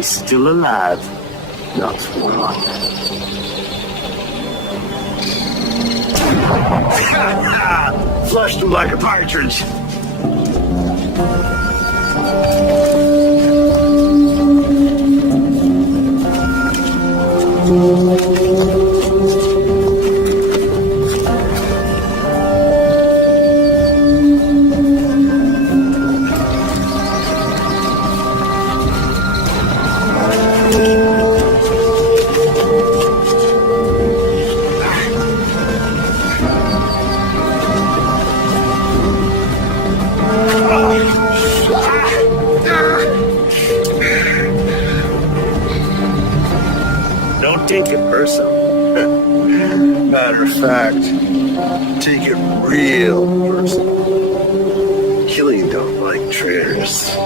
He's still alive. Not one. Flushed him like a partridge. Don't take it personal. Matter of fact, take it real personal. Killing don't like traitors.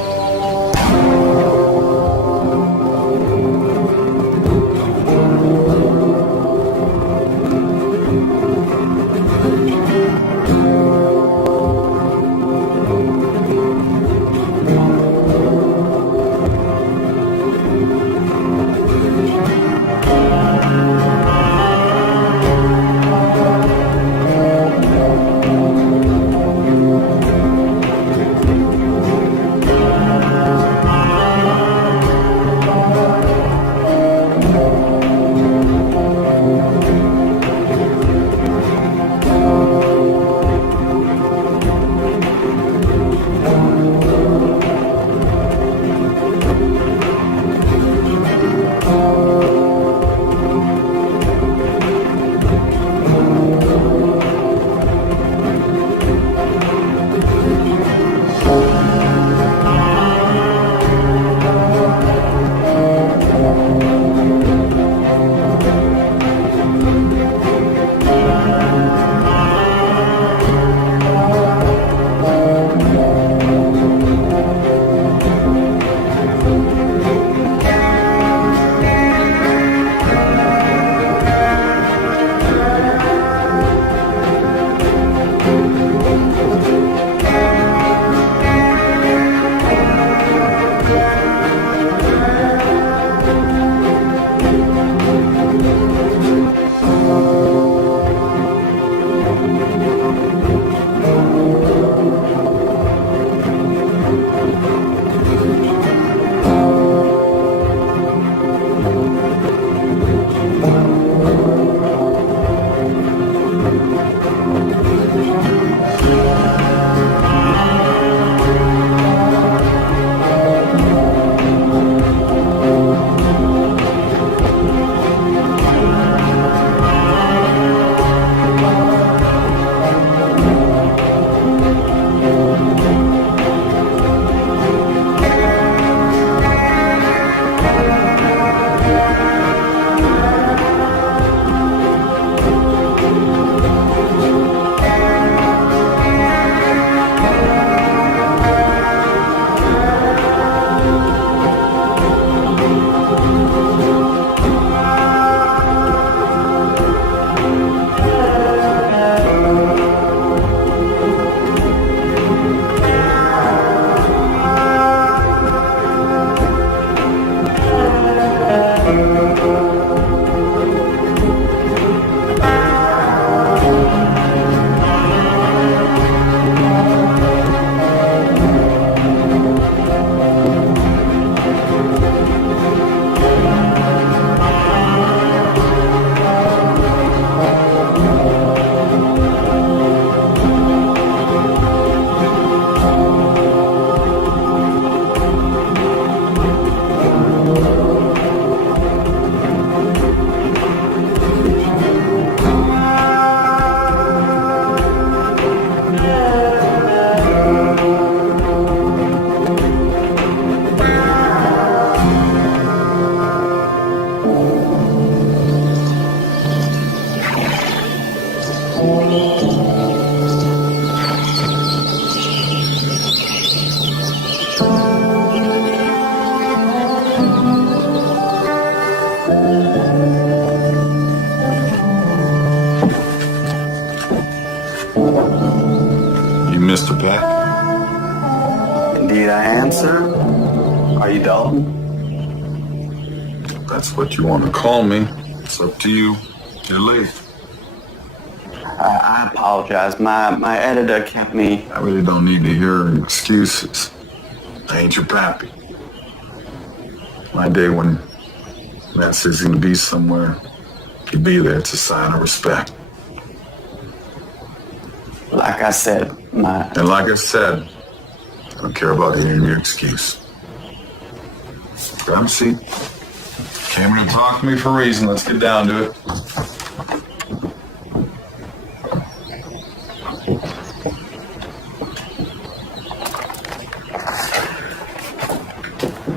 Mr. Beck? Indeed I am, sir. Are you Dalton? that's what you want to call me. It's up to you. You're late. I apologize. My editor kept me. I really don't need to hear excuses. I ain't your pappy. My day when Matt says he's gonna be somewhere, he'll be there. It's a sign of respect. Like I said, And like I said, I don't care about hearing your excuse. Grab a seat. Came here to talk to me for a reason. Let's get down to it.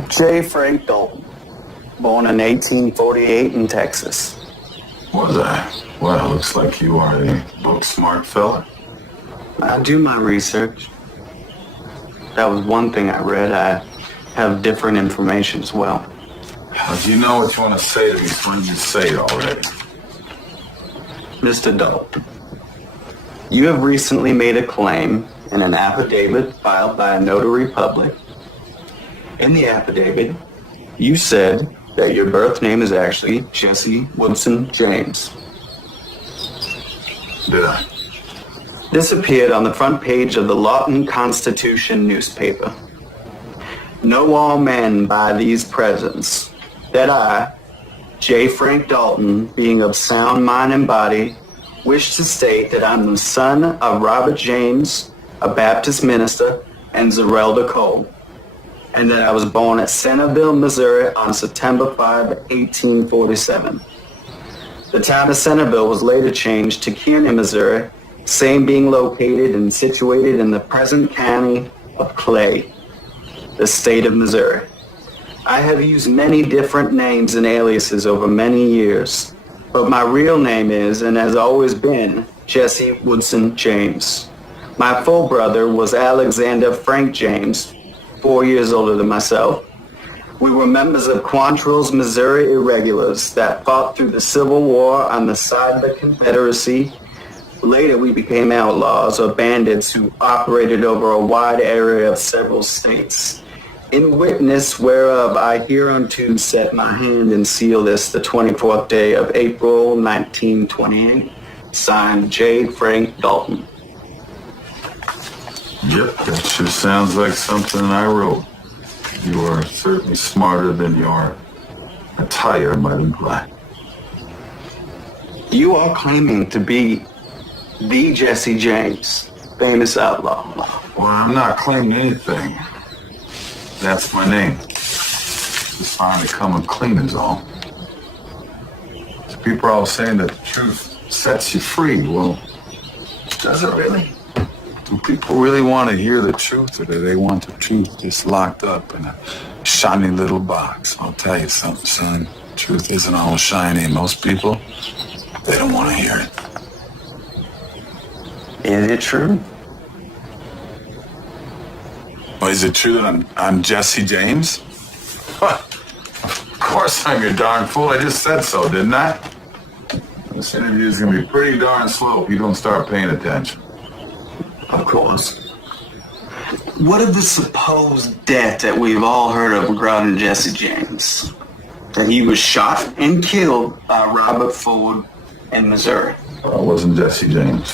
J. Frank Dalton, born in 1848 in Texas. Was I? Well, looks like you are a book-smart fella. I do my research. That was one thing I read. I have different information as well. If you know what you want to say to me, why don't you say it already? Mr. Dalton, you have recently made a claim in an affidavit filed by a notary public. In the affidavit, you said that your birth name is actually Jesse Woodson James. Did I? This appeared on the front page of the Lawton Constitution newspaper. Know all men by these presents that I, J. Frank Dalton, being of sound mind and body, wish to state that I'm the son of Robert James, a Baptist minister, and Zerelda Cole, and that I was born at Centerville, Missouri on September 5, 1847. The town of Centerville was later changed to Kearney, Missouri, same being located and situated in the present county of Clay, the state of Missouri. I have used many different names and aliases over many years, but my real name is, and has always been, Jesse Woodson James. My full brother was Alexander Frank James, 4 years older than myself. We were members of Quantrill's Missouri Irregulars that fought through the Civil War on the side of the Confederacy. Later, we became outlaws or bandits who operated over a wide area of several states. In witness whereof I hereunto set my hand and seal this the 24th day of April, 1928. Signed, J. Frank Dalton. Yep, that sure sounds like something I wrote. You are certainly smarter than your attire might imply. You are claiming to be the Jesse James, famous outlaw. Well, I'm not claiming anything. That's my name. Just trying to come clean is all. So people are all saying that the truth sets you free. Well, does it really? Do people really want to hear the truth, or do they want the truth just locked up in a shiny little box? I'll tell you something, son. Truth isn't all shiny. Most people, they don't want to hear it. Is it true? Well, is it true that I'm Jesse James? Of course I'm your darn fool. I just said so, didn't I? This interview is going to be pretty darn slow if you don't start paying attention. Of course. What of the supposed death that we've all heard of regarding Jesse James? That he was shot and killed by Robert Ford in Missouri. Well, it wasn't Jesse James.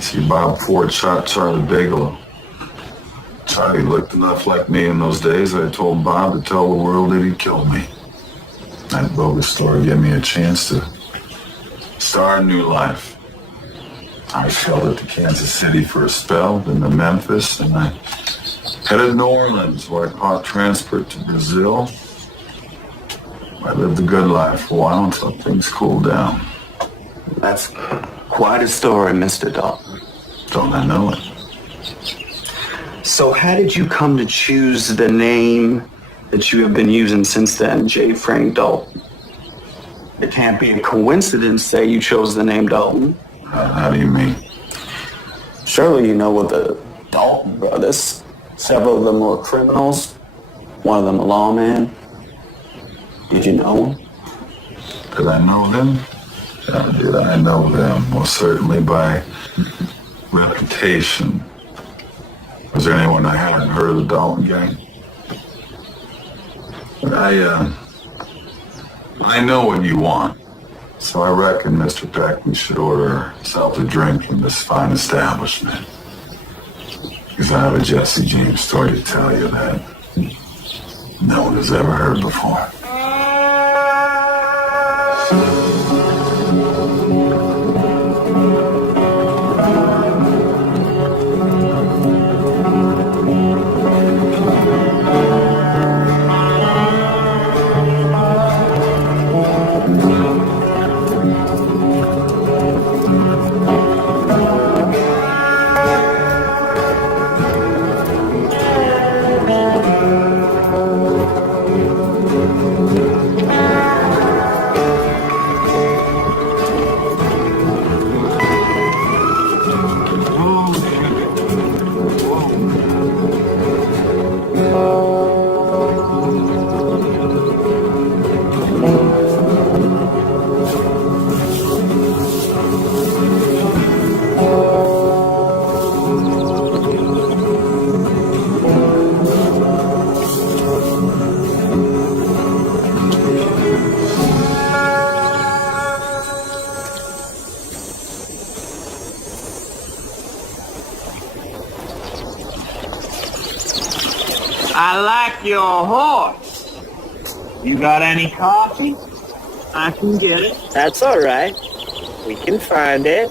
See, Bob Ford shot Charlie Bigelow. Charlie looked enough like me in those days. I told Bob to tell the world that he killed me. That bogus story gave me a chance to start a new life. I sheltered to Kansas City for a spell, then to Memphis, and I headed to New Orleans, where I caught transport to Brazil. I lived a good life for a while until things cooled down. That's quite a story, Mr. Dalton. Don't I know it? So how did you come to choose the name that you have been using since then, J. Frank Dalton? It can't be a coincidence that you chose the name Dalton. How do you mean? Surely you know what the Dalton brothers. Several of them were criminals. One of them a lawman. Did you know them? Did I know them? Did I know them? Well, certainly by reputation. Was there anyone I hadn't heard of the Dalton gang? I know what you want. So I reckon, Mr. Peck, we should order ourselves a drink from this fine establishment. Because I have a Jesse James story to tell you that no one has ever heard before. I like your horse. You got any coffee? I can get it. That's all right. We can find it.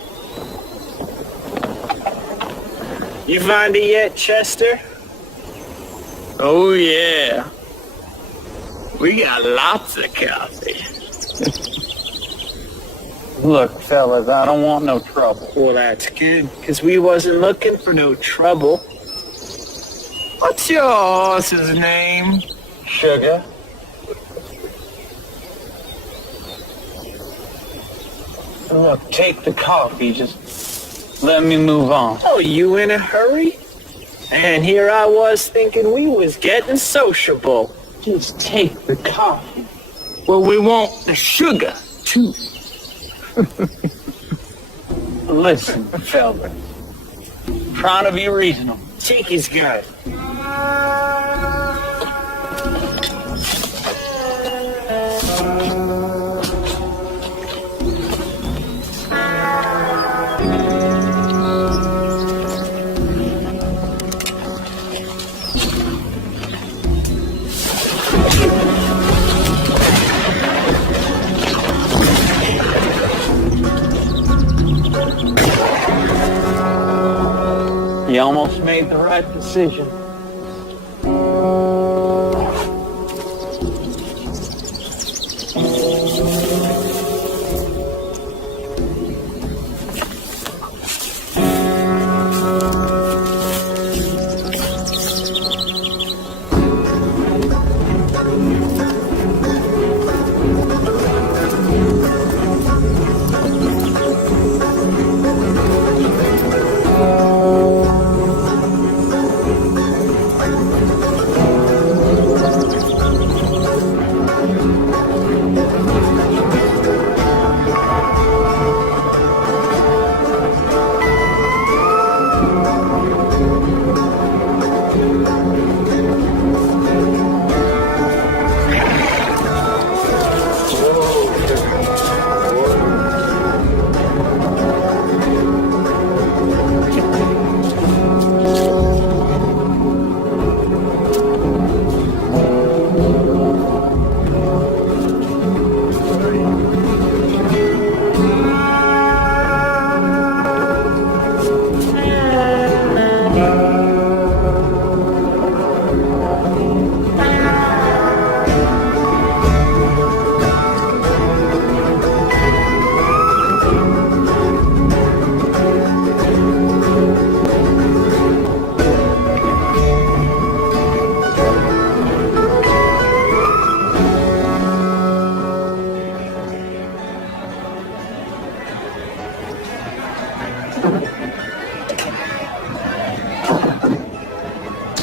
You find it yet, Chester? Oh, yeah. We got lots of coffee. Look, fellas, I don't want no trouble. Well, that's good, because we wasn't looking for no trouble. What's your horse's name? Sugar? Look, take the coffee. Just let me move on. Oh, you in a hurry? And here I was thinking we was getting sociable. Just take the coffee. Well, we want the sugar, too. Listen, fella. Trying to be reasonable. Cheeky's good. You almost made the right decision.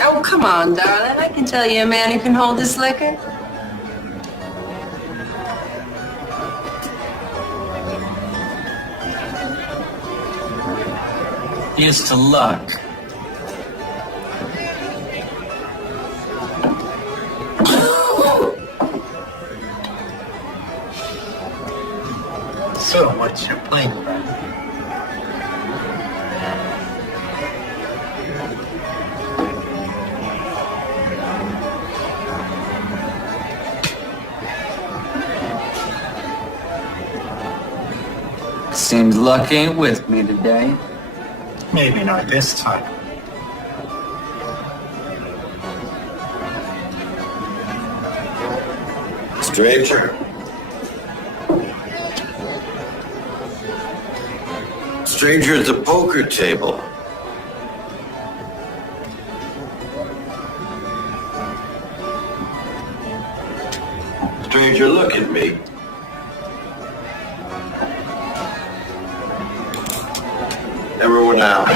Oh, come on, darling. I can tell you a man who can hold his liquor. Here's to luck. Seems luck ain't with me today. Maybe not this time. Stranger. Stranger at the poker table. Stranger, look at me. Everyone out.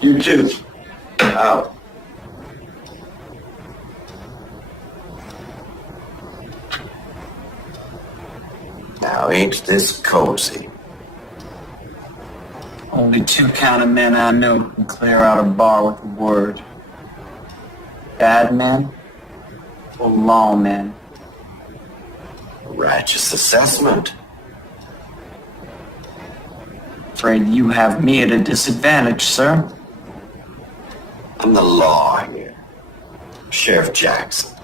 You too. Out. Now, ain't this cozy? Only two kind of men I know can clear out a bar with a word. Bad men or lawmen. Righteous assessment. Afraid you have me at a disadvantage, sir. I'm the law here. Sheriff Jackson.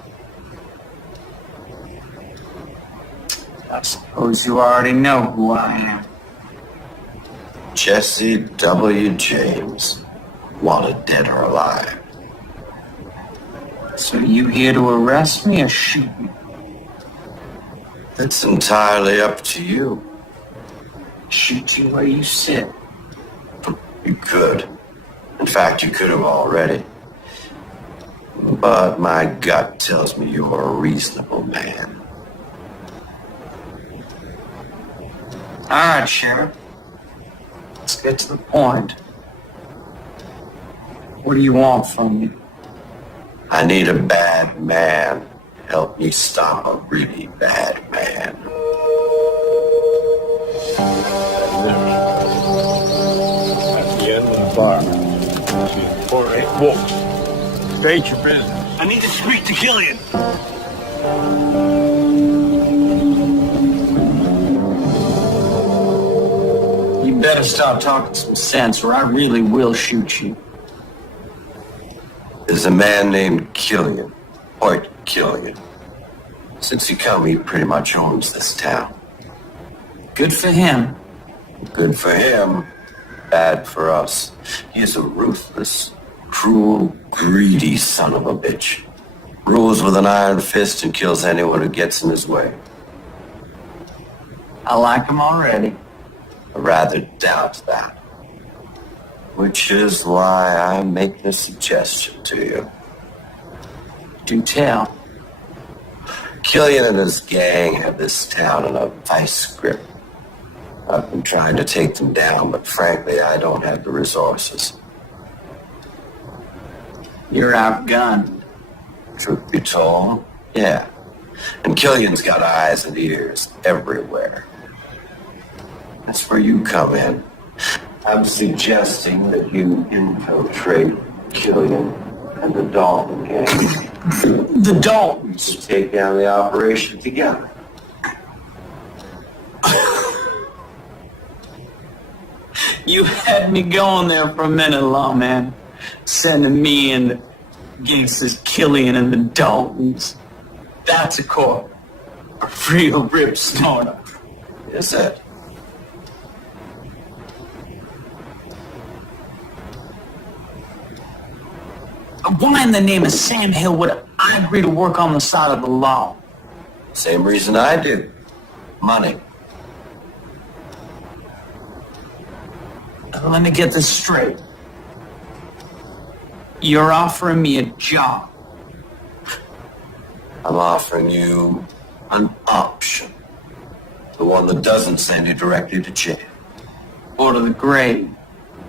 I suppose you already know who I am. Jesse W. James. Wanted dead or alive. So you here to arrest me or shoot me? It's entirely up to you. Shoot you where you sit. You could. In fact, you could have already. But my gut tells me you're a reasonable man. All right, Sheriff. Let's get to the point. What do you want from me? I need a bad man. Help me stop a really bad man. At the end of the bar. Whoa. State your business. I need to speak to Killian. You better start talking some sense or I really will shoot you. There's a man named Killian. Hoyt Killian. Since he come, he pretty much owns this town. Good for him. Good for him. Bad for us. He is a ruthless, cruel, greedy son of a bitch. Rules with an iron fist and kills anyone who gets in his way. I like him already. I rather doubt that. Which is why I make this suggestion to you. Do tell. Killian and his gang have this town in a vice grip. I've been trying to take them down, but frankly, I don't have the resources. You're outgunned. Truth be told, yeah. And Killian's got eyes and ears everywhere. That's where you come in. I'm suggesting that you infiltrate Killian and the Dalton gang. The Daltons. To take down the operation together. You had me going there for a minute, lawman. Sending me and the gangsters Killian and the Daltons. That's a corp. A real rip snorter. Is it? Why in the name of Sam Hill would I agree to work on the side of the law? Same reason I do. Money. Let me get this straight. You're offering me a job. I'm offering you an option. The one that doesn't send you directly to jail. Or to the grave.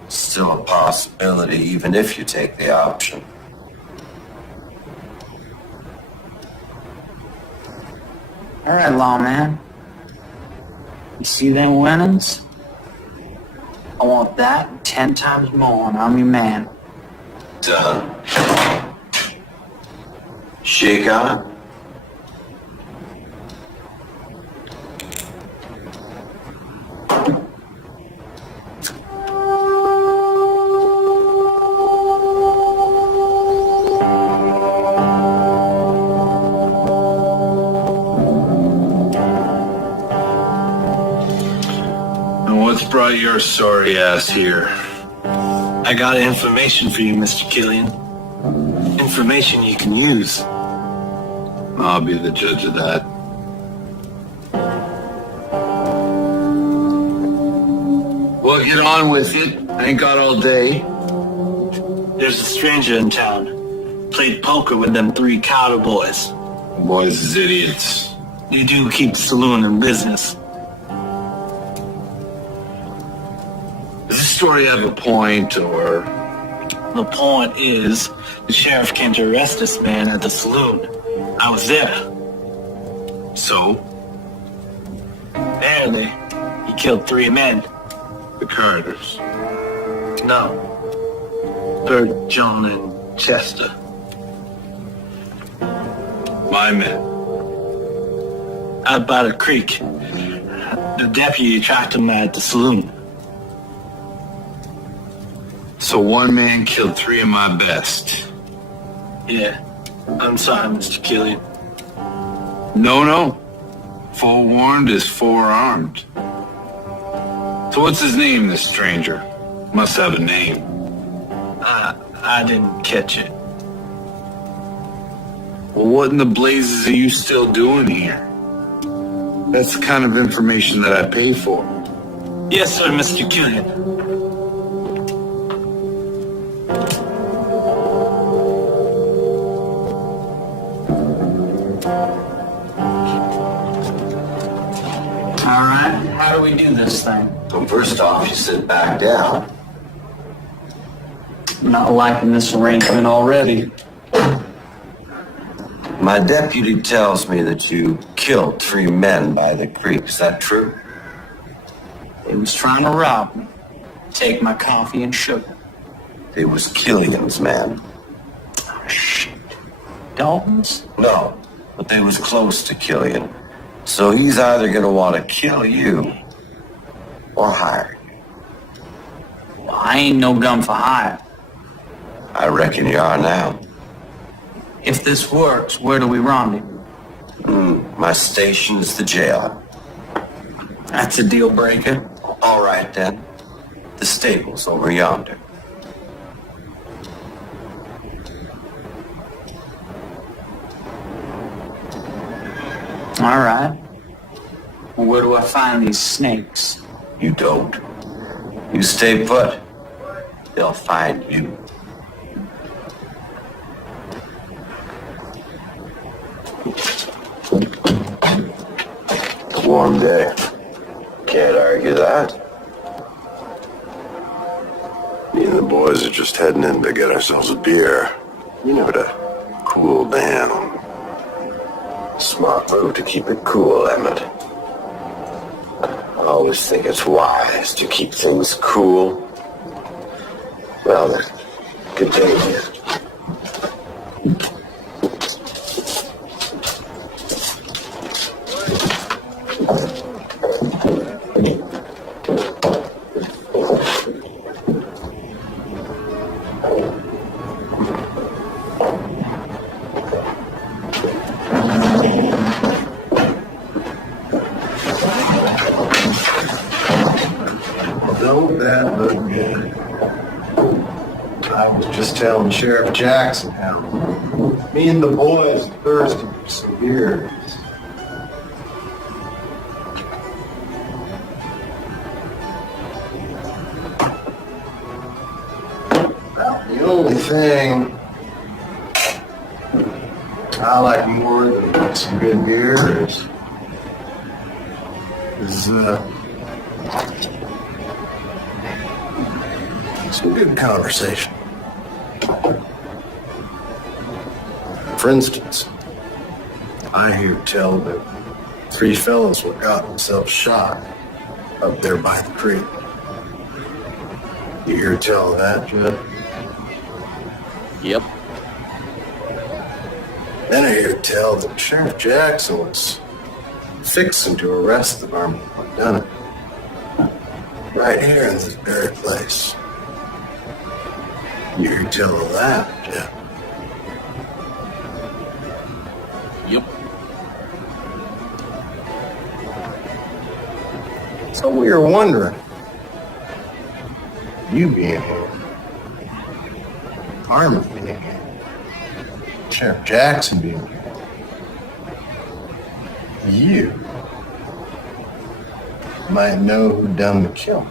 Still a possibility, even if you take the option. All right, lawman. You see them winnings? I want that and 10 times more, and I'm your man. Done. Shake on it. What's brought your sorry ass here? I got information for you, Mr. Killian. Information you can use. I'll be the judge of that. Well, get on with it. I ain't got all day. There's a stranger in town. Played poker with them 3 Carter boys. Boys is idiots. You do keep the saloon in business. Does this story have a point, or? The point is, the sheriff came to arrest this man at the saloon. I was there. So? Apparently, he killed 3 men. The Carters. No. Bert, John, and Chester. My men. Out by the creek. The deputy tracked him at the saloon. So one man killed 3 of my best. Yeah. I'm sorry, Mr. Killian. No. Forewarned is forearmed. So what's his name, this stranger? Must have a name. I didn't catch it. Well, what in the blazes are you still doing here? That's the kind of information that I pay for. Yes, sir, Mr. Killian. All right, how do we do this thing? Well, first off, you sit back down. I'm not liking this arrangement already. My deputy tells me that you killed 3 men by the creek. Is that true? They was trying to rob me. Take my coffee and sugar. It was Killian's man. Oh, shit. Dalton's? No, but they was close to Killian. So he's either gonna want to kill you or hire you. Well, I ain't no gun for hire. I reckon you are now. If this works, where do we rendezvous? My station's the jail. That's a deal breaker. All right then. The stable's over yonder. All right. Well, where do I find these snakes? You don't. You stay put. They'll find you. Warm day. Can't argue that. Me and the boys are just heading in to get ourselves a beer. You know, to cool down. Smart move to keep it cool, Emmett. I always think it's wise to keep things cool. Well then, continue. Don't that look good? I was just telling Sheriff Jackson how me and the boys are thirsty for some beer. The only thing I like more than some good beer is some good conversation. For instance, I hear tell that 3 fellas were got themselves shot up there by the creek. You hear tell of that, Judd? Yep. Then I hear tell that Sheriff Jackson was fixing to arrest the varmint who done it. Right here in this very place. You hear tell of that, Jeff? Yep. So we were wondering, You being here. Harmon being here. Sheriff Jackson being here. You might know who done the killing.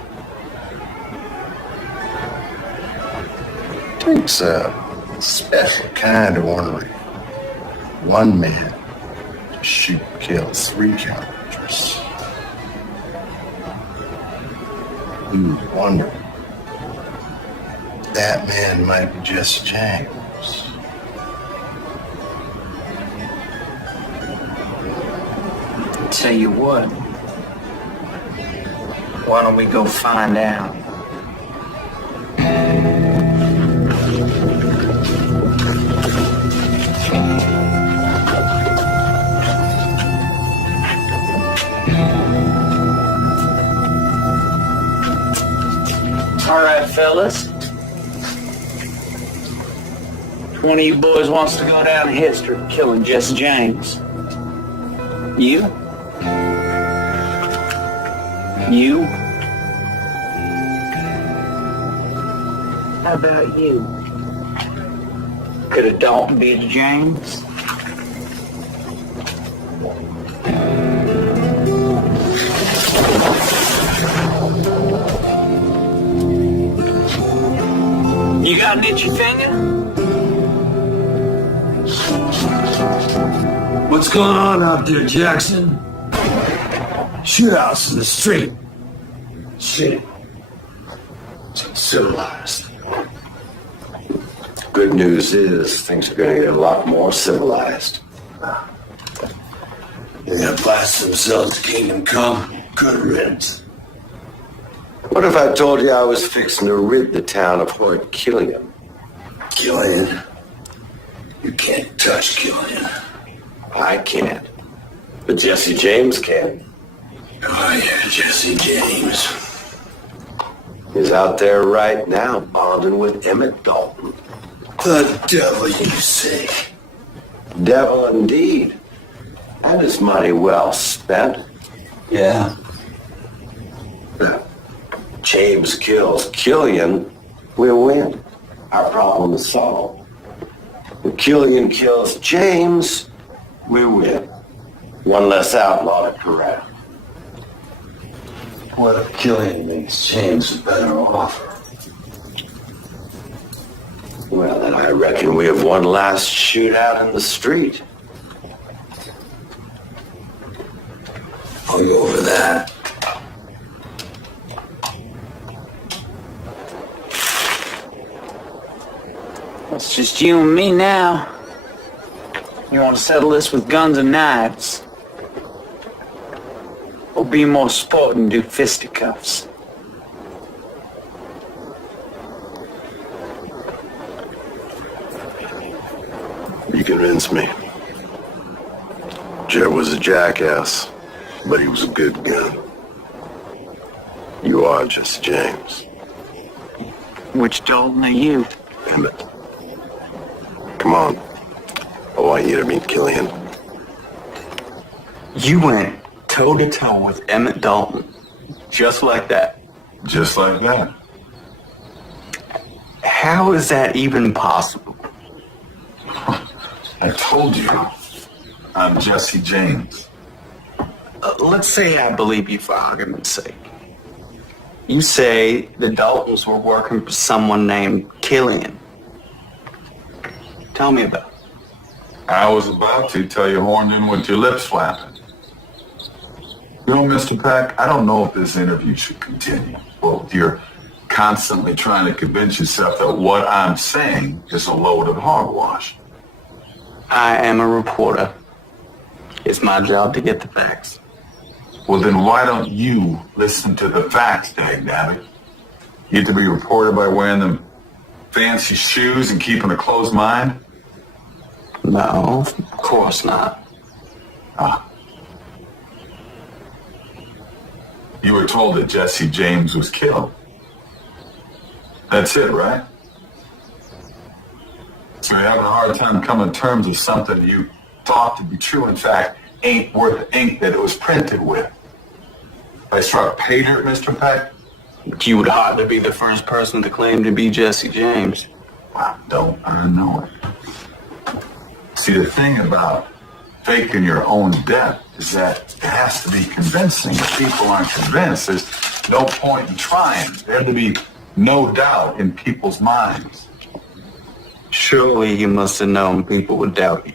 Takes a special kind of ornery. One man to shoot and kill 3 characters. You wonder that man might be Jesse James. Tell you what, why don't we go find out? All right, fellas. One of you boys wants to go down in history for killing Jesse James. You? You? How about you? Could a Dalton be a James? You got an itchy finger? What's going on out there, Jackson? Shootouts in the street. Shit. It's civilized. Good news is things are going to get a lot more civilized. They're gonna blast themselves to kingdom come. Good riddance. What if I told you I was fixing to rid the town of Hoyt Killian? Killian. You can't touch Killian. I can't. But Jesse James can. Oh yeah, Jesse James. He's out there right now, bonding with Emmett Dalton. The devil, you say? Devil indeed. And his money well spent. Yeah. James kills Killian, we win. Our problem is solved. If Killian kills James, we win. One less outlaw to corral. What if Killian makes James a better offer? Well, then I reckon we have one last shootout in the street. I'll go over that. It's just you and me now. You want to settle this with guns and knives? Or be more sport and do fisticuffs? You convinced me. Jer was a jackass, but he was a good gun. You are Jesse James. Which Dalton are you? Emmett. Come on. I want you to meet Killian. You went toe-to-toe with Emmett Dalton. Just like that. Just like that. How is that even possible? I told you, I'm Jesse James. Let's say I believe you for argument's sake. You say the Daltons were working for someone named Killian. Tell me about it. I was about to tell you horned in with your lips flapping. You know, Mr. Peck, I don't know if this interview should continue. Well, you're constantly trying to convince yourself that what I'm saying is a load of hogwash. I am a reporter. It's my job to get the facts. Well, then why don't you listen to the facts, dagnabbit? You get to be reported by wearing them fancy shoes and keeping a closed mind? No, of course not. Ah. You were told that Jesse James was killed. That's it, right? So you're having a hard time coming to terms with something you thought to be true, in fact, ain't worth the ink that it was printed with. I struck pay dirt, Mr. Peck? But you would hardly be the first person to claim to be Jesse James. Don't I know it? See, the thing about faking your own death is that it has to be convincing. If people aren't convinced, there's no point in trying. There had to be no doubt in people's minds. Surely you must have known people would doubt you.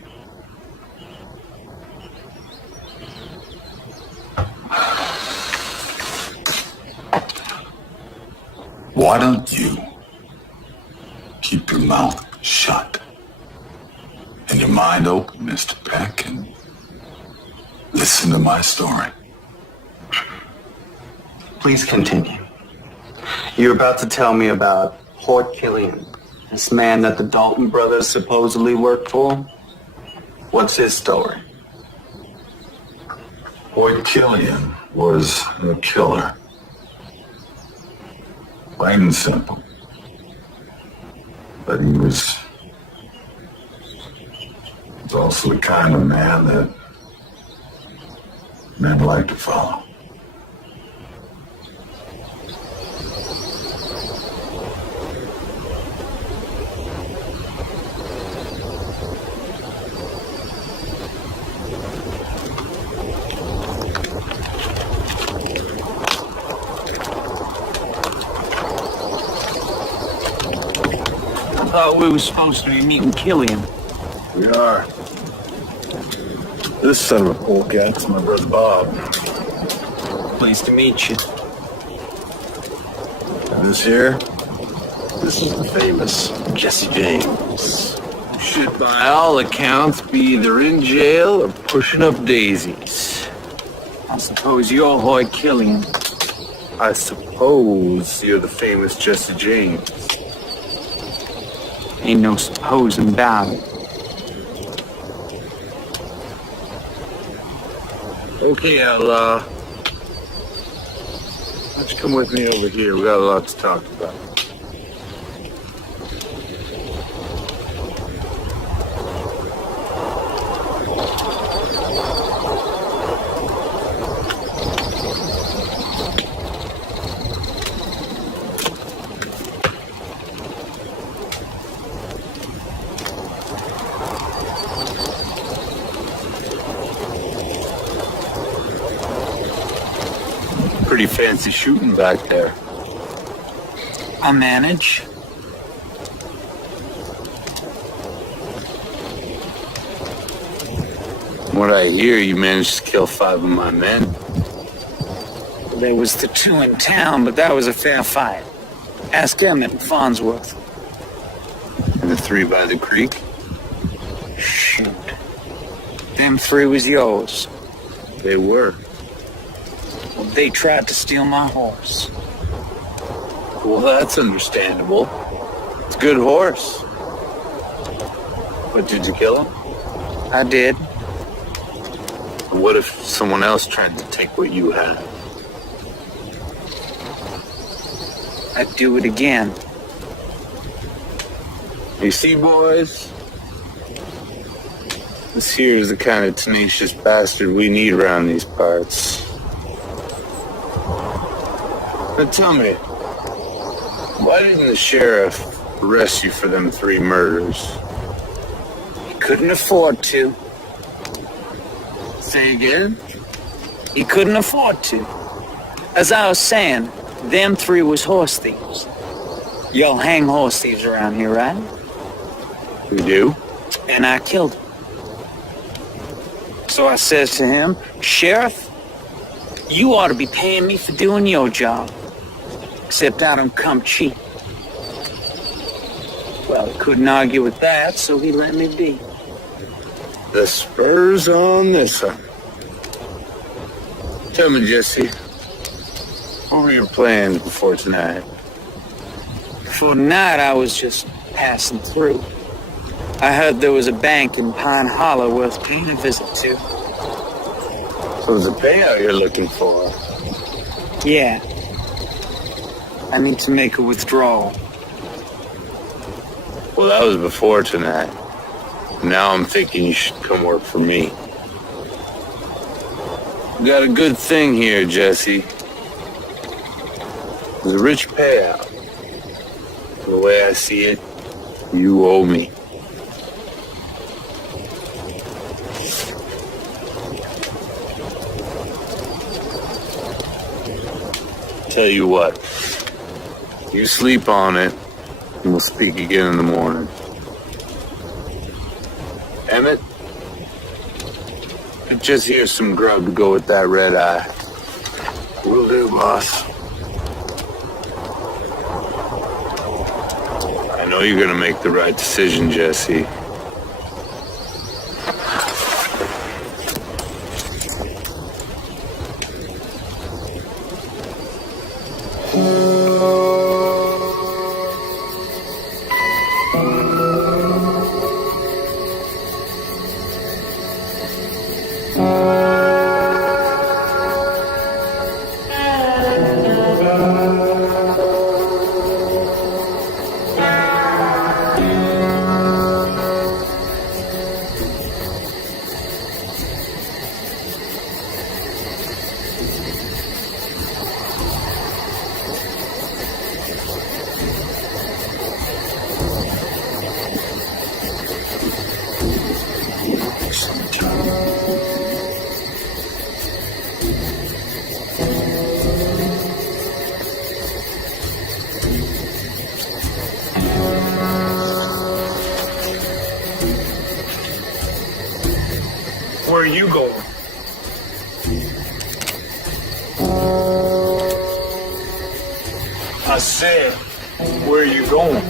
Why don't you keep your mouth shut and your mind open, Mr. Peck, and listen to my story? Please continue. You're about to tell me about Hort Killian, this man that the Dalton brothers supposedly worked for. What's his story? Hort Killian was a killer. Plain and simple. But he was also the kind of man that men like to follow. I thought we were supposed to be meeting Killian. We are. This son of a polecat's my brother Bob. Pleased to meet you. And this is the famous Jesse James. Should by all accounts be either in jail or pushing up daisies. I suppose you're Hort Killian. I suppose you're the famous Jesse James. Ain't no supposing about it. Okay, outlaw. Why don't you come with me over here? We got a lot to talk about. Pretty fancy shooting back there. I manage. From what I hear, you managed to kill 5 of my men. There was the 2 in town, but that was a fair fight. Ask Emmett and Farnsworth. And the 3 by the creek? Shoot. Them 3 was yours. They were. Well, they tried to steal my horse. Well, that's understandable. It's a good horse. But did you kill him? I did. What if someone else tried to take what you had? I'd do it again. You see, boys? This here is the kind of tenacious bastard we need around these parts. But tell me, why didn't the sheriff arrest you for them 3 murders? He couldn't afford to. Say again? He couldn't afford to. As I was saying, them 3 was horse thieves. Y'all hang horse thieves around here, right? We do? And I killed him. So I says to him, Sheriff, you ought to be paying me for doing your job. Except I don't come cheap. Well, he couldn't argue with that, so he let me be. The spurs on this one. Tell me, Jesse, what were your plans before tonight? For tonight, I was just passing through. I heard there was a bank in Pine Hollow worth paying a visit to. So it's a payout you're looking for? Yeah. I need to make a withdrawal. Well, that was before tonight. Now I'm thinking you should come work for me. We got a good thing here, Jesse. It was a rich payout. The way I see it, you owe me. Tell you what, you sleep on it, and we'll speak again in the morning. Emmett, just here's some grub to go with that red eye. Will do, boss. I know you're gonna make the right decision, Jesse. Where are you going? I said, where are you going?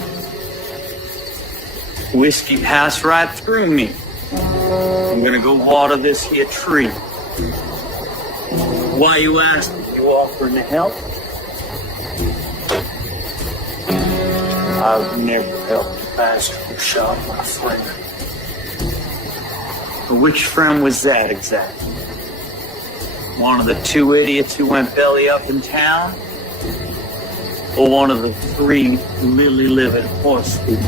Whiskey passed right through me. I'm gonna go water this here tree. Why you asking? You offering to help? I've never helped a bastard who shot my friend. Which friend was that exactly? One of the two idiots who went belly up in town? Or one of the three lily-livered horse thieves?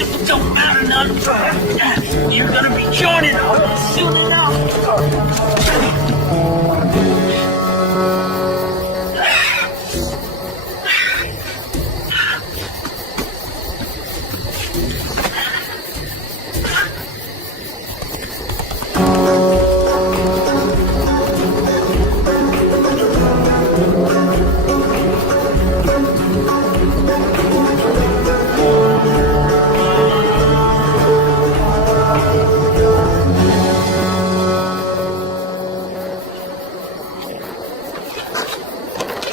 It don't matter none. You're gonna be joining us soon enough.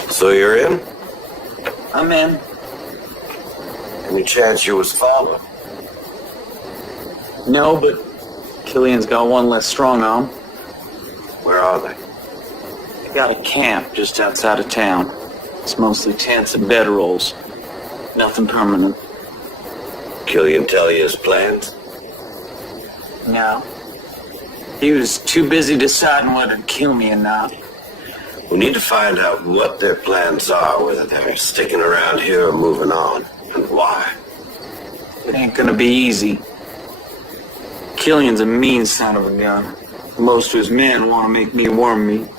So you're in? I'm in. Any chance you was followed? No, but Killian's got one less strong arm. Where are they? They got a camp just outside of town. It's mostly tents and bedrolls. Nothing permanent. Killian tell you his plans? No. He was too busy deciding whether to kill me or not. We need to find out what their plans are, whether they're sticking around here or moving on, and why. It ain't gonna be easy. Killian's a mean son of a gun. Most of his men want to make me worm meat.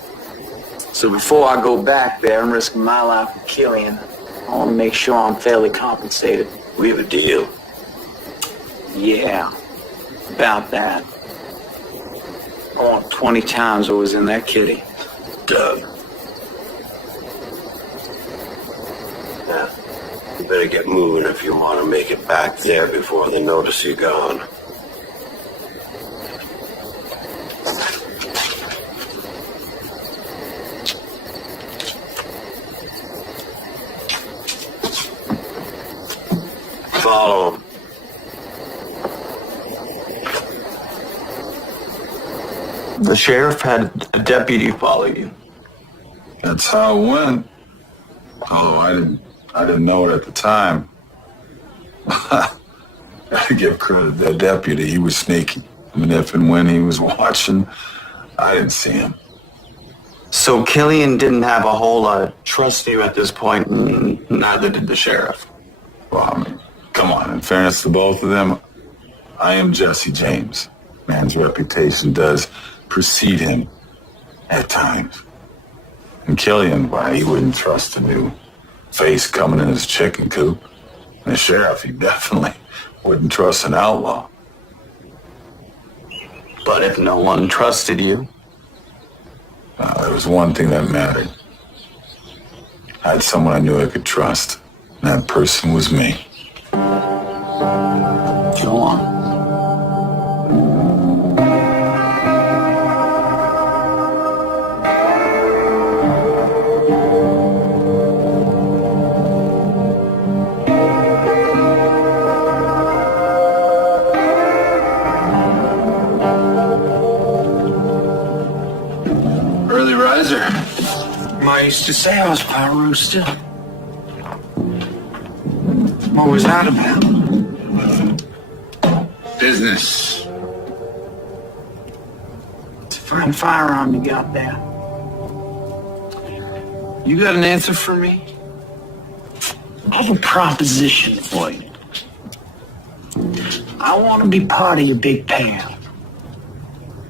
So before I go back there and risk my life for Killian, I want to make sure I'm fairly compensated. We have a deal. Yeah, about that. I want 20 times what was in that kitty. Done. Now, you better get moving if you want to make it back there before they notice you're gone. Follow him. The sheriff had a deputy follow you. That's how it went. Although I didn't know it at the time. I give credit to that deputy. He was sneaky. I mean, if and when he was watching, I didn't see him. So Killian didn't have a whole lot of trust in you at this point, and neither did the sheriff. Well, I mean, come on. In fairness to both of them, I am Jesse James. Man's reputation does precede him at times. And Killian, why, he wouldn't trust a new face coming in his chicken coop. And the sheriff, he definitely wouldn't trust an outlaw. But if no one trusted you? There was one thing that mattered. I had someone I knew I could trust. And that person was me. Go on. Early riser. Ma used to say I was power roasted. What was that about? Business. It's a fine firearm you got there. You got an answer for me? I have a proposition for you. I want to be part of your big pal,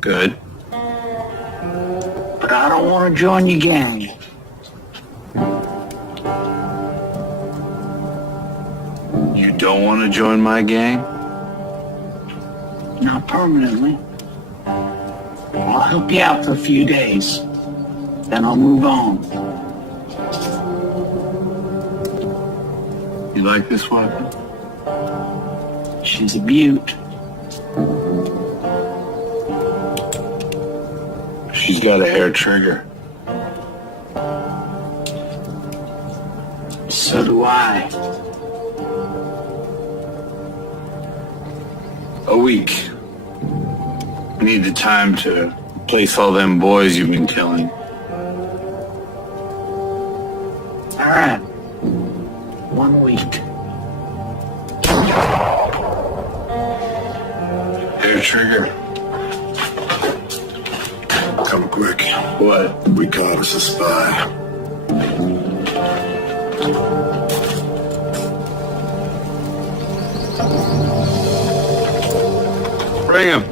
Good. but I don't want to join your gang. You don't want to join my gang? Not permanently. I'll help you out for a few days. Then I'll move on. You like this weapon? She's a beaut. She's got a hair trigger. So do I. A week. I need the time to replace all them boys you've been killing. All right. 1 week. Hair trigger. Come quick. What? We caught us a spy. Bring him.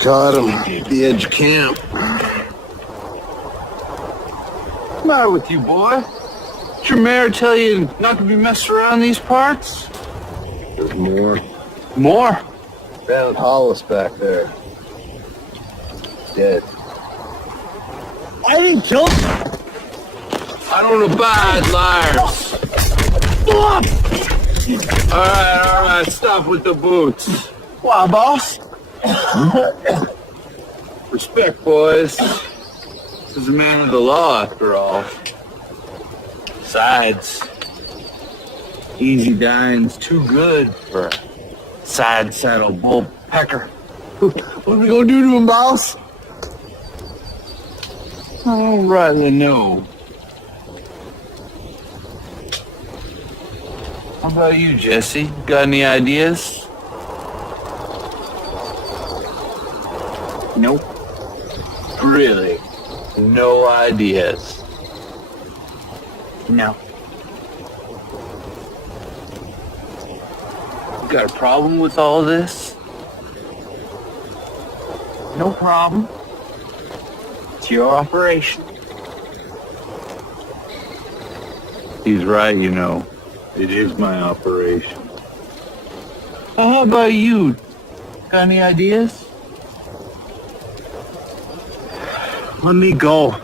Caught him at the edge of camp. What's the matter with you, boy? Did your mayor tell you not to be messed around these parts? There's more. More? Found Hollis back there. Dead. I didn't kill him. I don't abide liars. All right, stop with the boots. Why, boss? Respect, boys. This is a man of the law, after all. Besides, easy dying's too good for a side saddle bull pecker. What are we gonna do to him, boss? I don't rightly know. How about you, Jesse? Got any ideas? Nope. Really? No ideas? No. You got a problem with all this? No problem. It's your operation. He's right, you know. It is my operation. Well, how about you? Got any ideas? Let me go.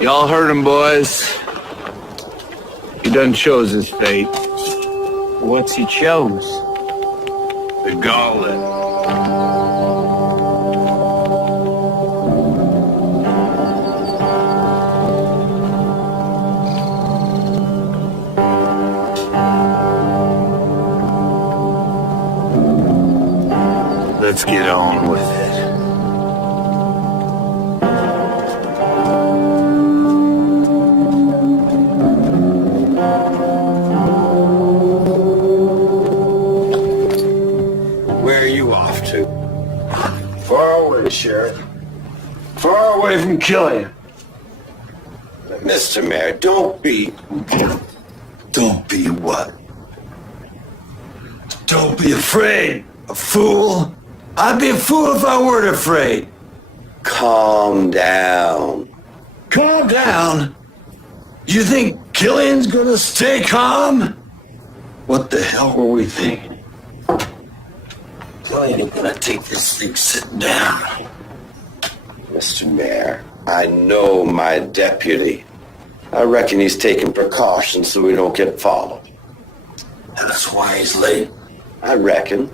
Y'all heard him, boys. He done chose his fate. What's he chose? The gauntlet. Let's get on with it. Where are you off to? Far away, Sheriff. Far away from Killian. Mr. Mayor, don't be... Don't be what? Don't be afraid, a fool. I'd be a fool if I weren't afraid. Calm down. Calm down? You think Killian's gonna stay calm? What the hell were we thinking? Killian ain't gonna take this thing sitting down. Mr. Mayor, I know my deputy. I reckon he's taking precautions so we don't get followed. That's why he's late. I reckon.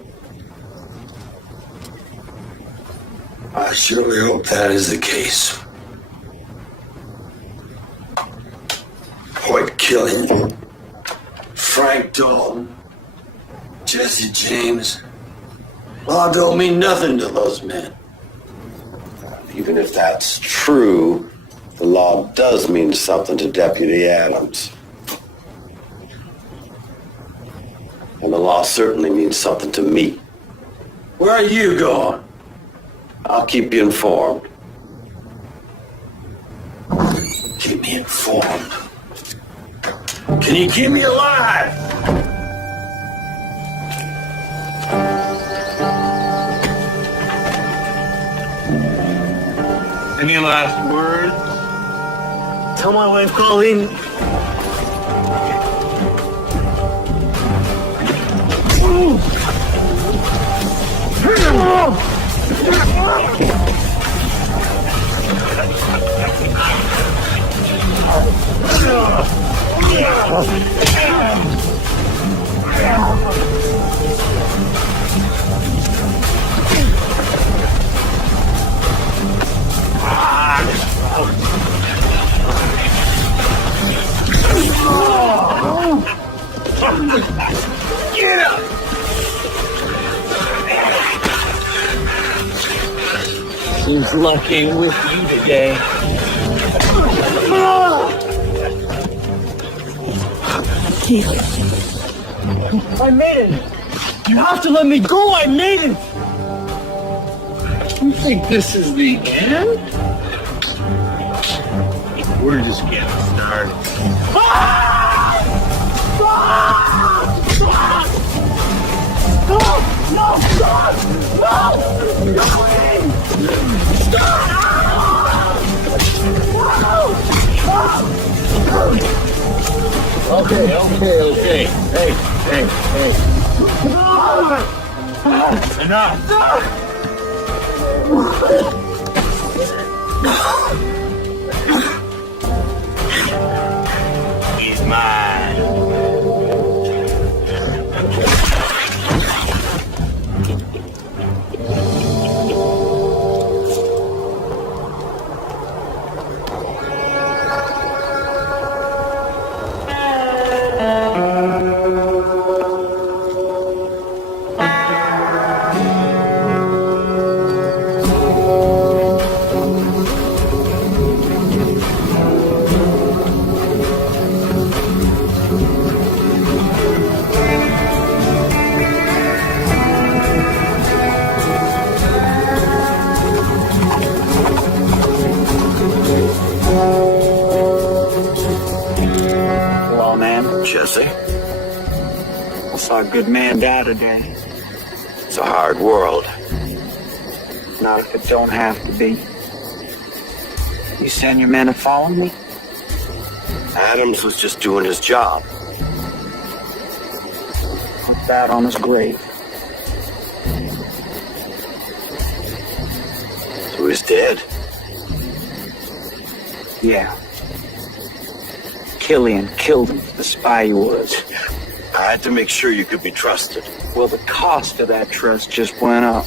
I surely hope that is the case. Hoyt Killian, Frank Dalton, Jesse James. Law don't mean nothing to those men. Even if that's true, the law does mean something to Deputy Adams. And the law certainly means something to me. Where are you going? I'll keep you informed. Keep me informed. Can you keep me alive? Any last words? Tell my wife Colleen. Get up! Seems lucky with you today. I made it! You have to let me go! I made it! You think this is the end? We're just getting started. Okay. Hey. Enough. He's mine. Jesse, I saw a good man die today. it's a hard world. Not if it don't have to be. You send your men to follow me? Adams was just doing his job. Put that on his grave. So he's dead. Yeah. Killian killed him, the spy he was. I had to make sure you could be trusted. Well, the cost of that trust just went up.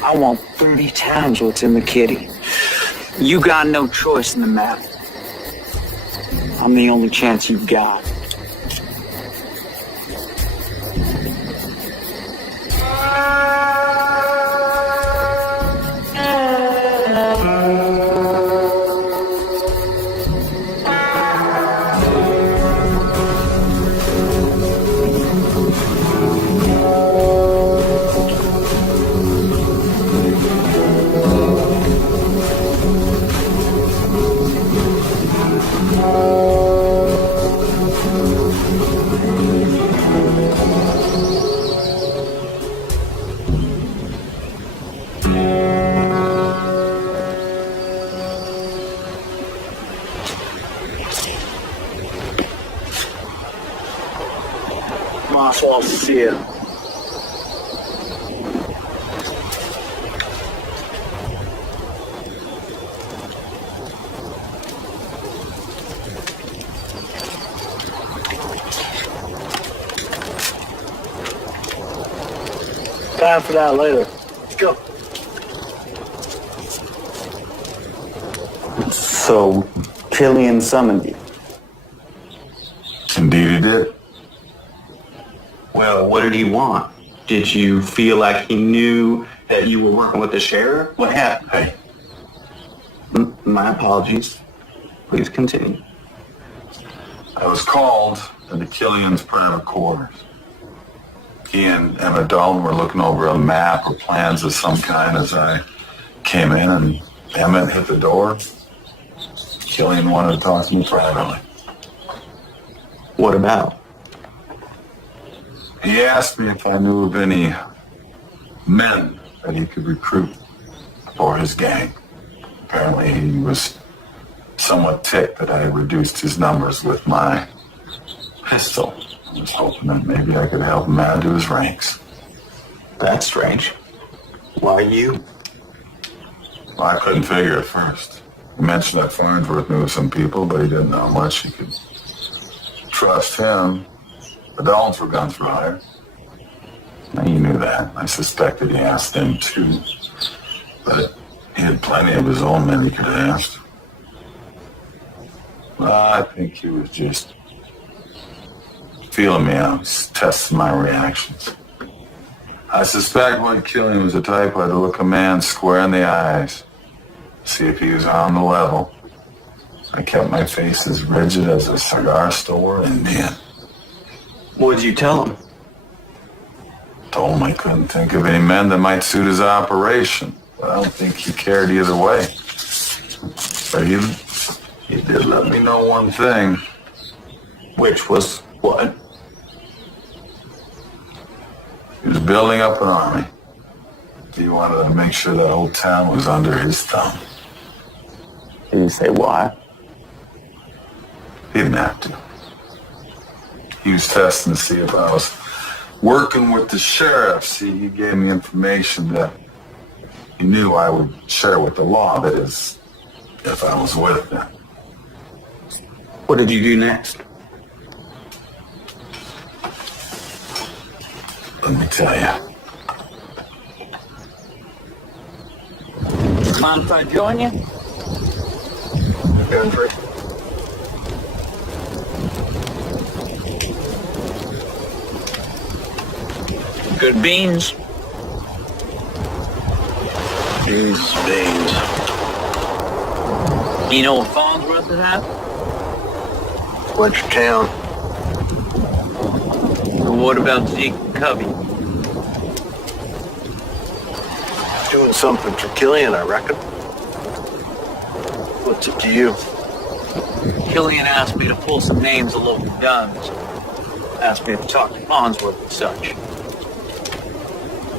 I want 30 times what's in the kitty. You got no choice in the matter. I'm the only chance you've got. false seer. Time for that later. Let's go. So, Killian summoned you. Indeed he did. Well, what did he want? Did you feel like he knew that you were working with the sheriff? What happened? Hey, My apologies. Please continue. I was called into Killian's private quarters. He and Emma Dalton were looking over a map or plans of some kind as I came in, and Emma hit the door. Killian wanted to talk to me privately. What about? He asked me if I knew of any men that he could recruit for his gang. Apparently he was somewhat ticked that I had reduced his numbers with my pistol. I was hoping that maybe I could help him add to his ranks. That's strange. Why you? Well, I couldn't figure at first. He mentioned that Farnsworth knew some people, but he didn't know how much he could trust him. The Dallins were guns for hire. Now, he knew that. I suspected he asked them too. But he had plenty of his own men he could have asked. Well, I think he was just feeling me out, just testing my reactions. I suspect what Killian was the type who had to look a man square in the eyes, see if he was on the level. I kept my face as rigid as a cigar store Indian. What did you tell him? Told him I couldn't think of any men that might suit his operation, but I don't think he cared either way. But he did let me know one thing. Which was what? He was building up an army. He wanted to make sure that whole town was under his thumb. Did you say why? He didn't have to. He was testing to see if I was working with the sheriff. See, he gave me information that he knew I would share with the law, that is, if I was with them. What did you do next? Let me tell you. Mind if I join you? Go for it. Good beans. Beans. You know what Farnsworth is at? What's your town? What about Zeke and Cubby? Doing something for Killian, I reckon. What's it to you? Killian asked me to pull some names of local guns. Asked me to talk to Farnsworth and such.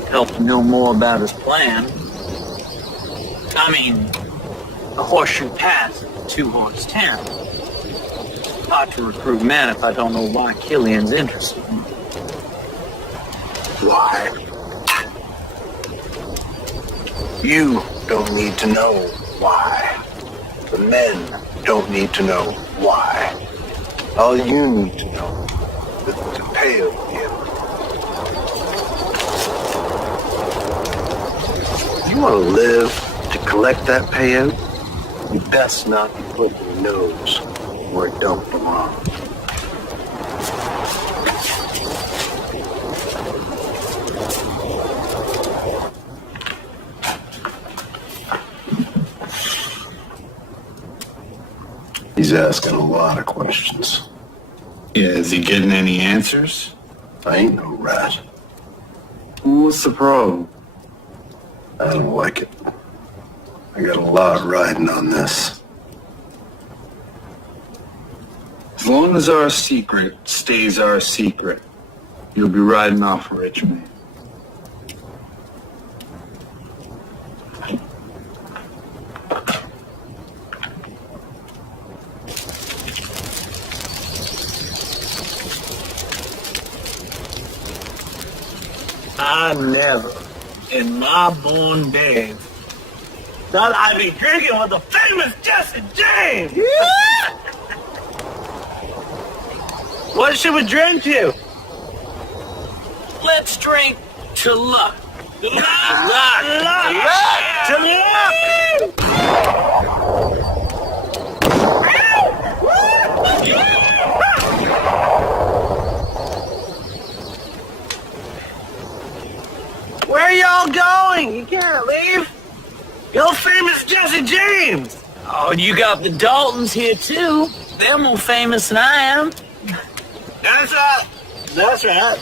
Help to know more about his plan. I mean, the Horseshoe Pass is a two-horse town. Hard to recruit men if I don't know why Killian's interested. Why? You don't need to know why. The men don't need to know why. All you need to know is to pay him. You want to live to collect that payout? You best not be putting your nose where it don't belong. He's asking a lot of questions. Yeah, is he getting any answers? I ain't no rat. What's the problem? I don't like it. I got a lot riding on this. As long as our secret stays our secret, you'll be riding off rich, man. never, in my born days, thought I'd be drinking with the famous Jesse James. What should we drink to? Let's drink to luck. Luck to luck. Where are y'all going? You can't leave. You're famous Jesse James. Oh, you got the Daltons here too. They're more famous than I am. That's right. That's right.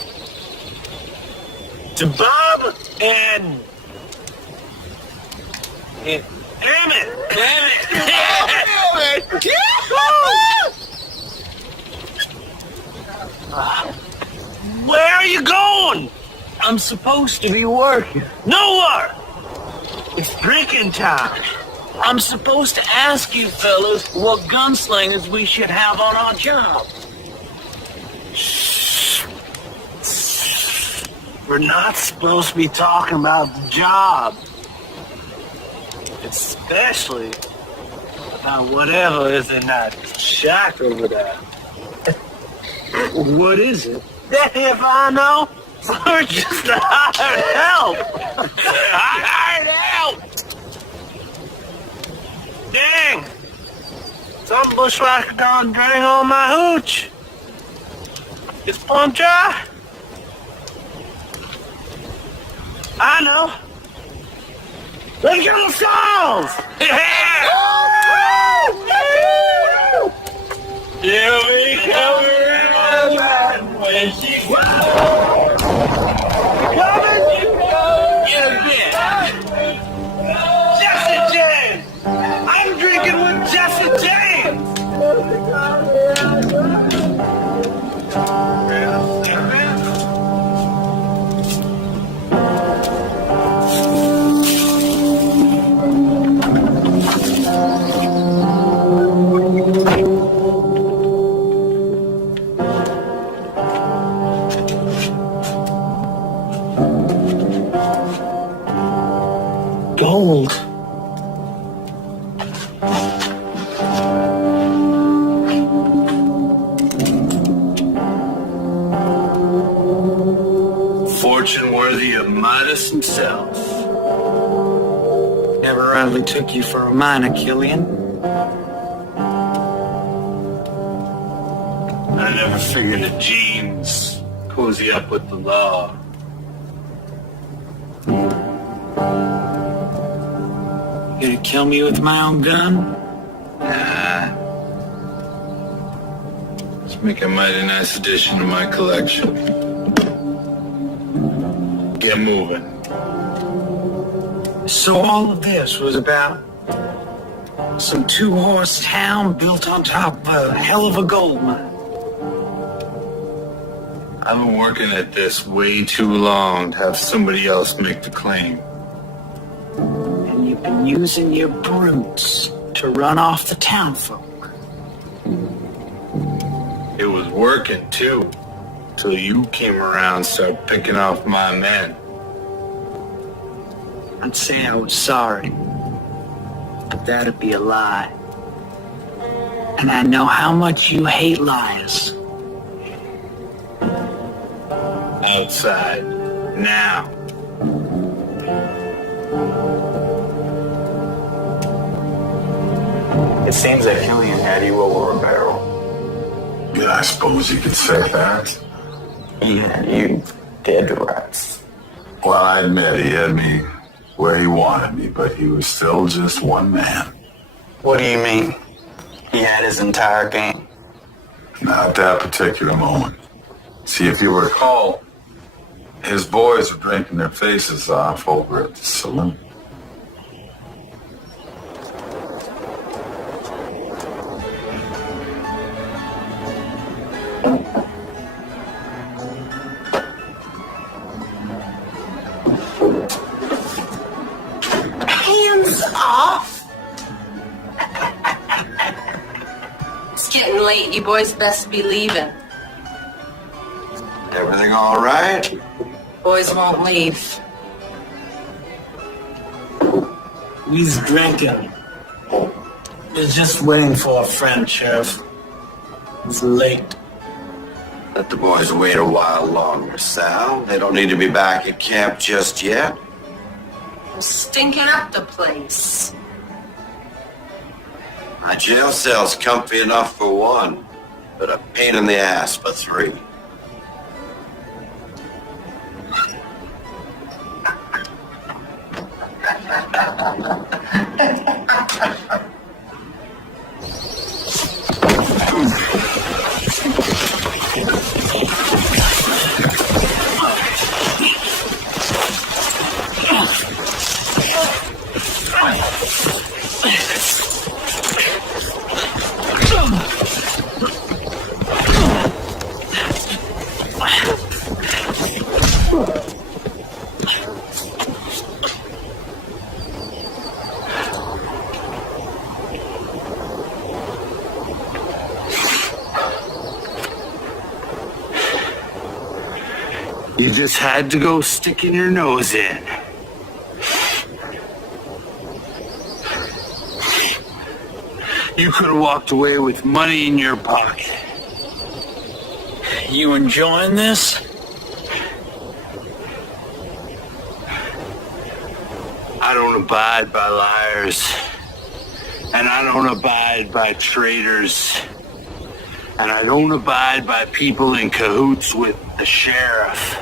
To Bob and Emmett. Where are you going? I'm supposed to be working. Nowhere. It's drinking time. I'm supposed to ask you fellas what gunslingers we should have on our job. We're not supposed to be talking about the job. Especially about whatever is in that shack over there. What is it? If I know, we're just hired help. Hired help. Dang. Some bushwhacker gone drank all my hooch. It's plumb dry. I know. Let's get the songs! Here we come around when she goes. Coming! Jesse James! I'm drinking with Jesse James! Gold. Fortune worthy of Midas himself. Never really took you for a miner, Killian. I never figured that James cozy up with the law. You gonna kill me with my own gun? Nah. Let's make a mighty nice addition to my collection. Get moving. So all of this was about some two-horse town built on top of a hell of a gold mine. I've been working at this way too long to have somebody else make the claim. And you've been using your brutes to run off the townfolk. It was working too, till you came around and started picking off my men. I'd say I was sorry, but that'd be a lie. And I know how much you hate liars. Outside, now. It seems that Killian had you over a barrel. Yeah, I suppose you could say that. Yeah, you dead to rights. Well, I admit he had me where he wanted me, but he was still just one man. What do you mean? He had his entire gang. Not at that particular moment. See, if you recall, his boys were drinking their faces off over at the saloon. Hands off! It's getting late. You boys best be leaving. Everything all right? Boys won't leave. He's drinking. He's just waiting for a friend, Sheriff. He's late. Let the boys wait a while longer, Sal. They don't need to be back at camp just yet. They're stinking up the place. My jail cell's comfy enough for one, but a pain in the ass for three. You just had to go sticking your nose in. You could have walked away with money in your pocket. You enjoying this? I don't abide by liars. And I don't abide by traitors. And I don't abide by people in cahoots with the sheriff.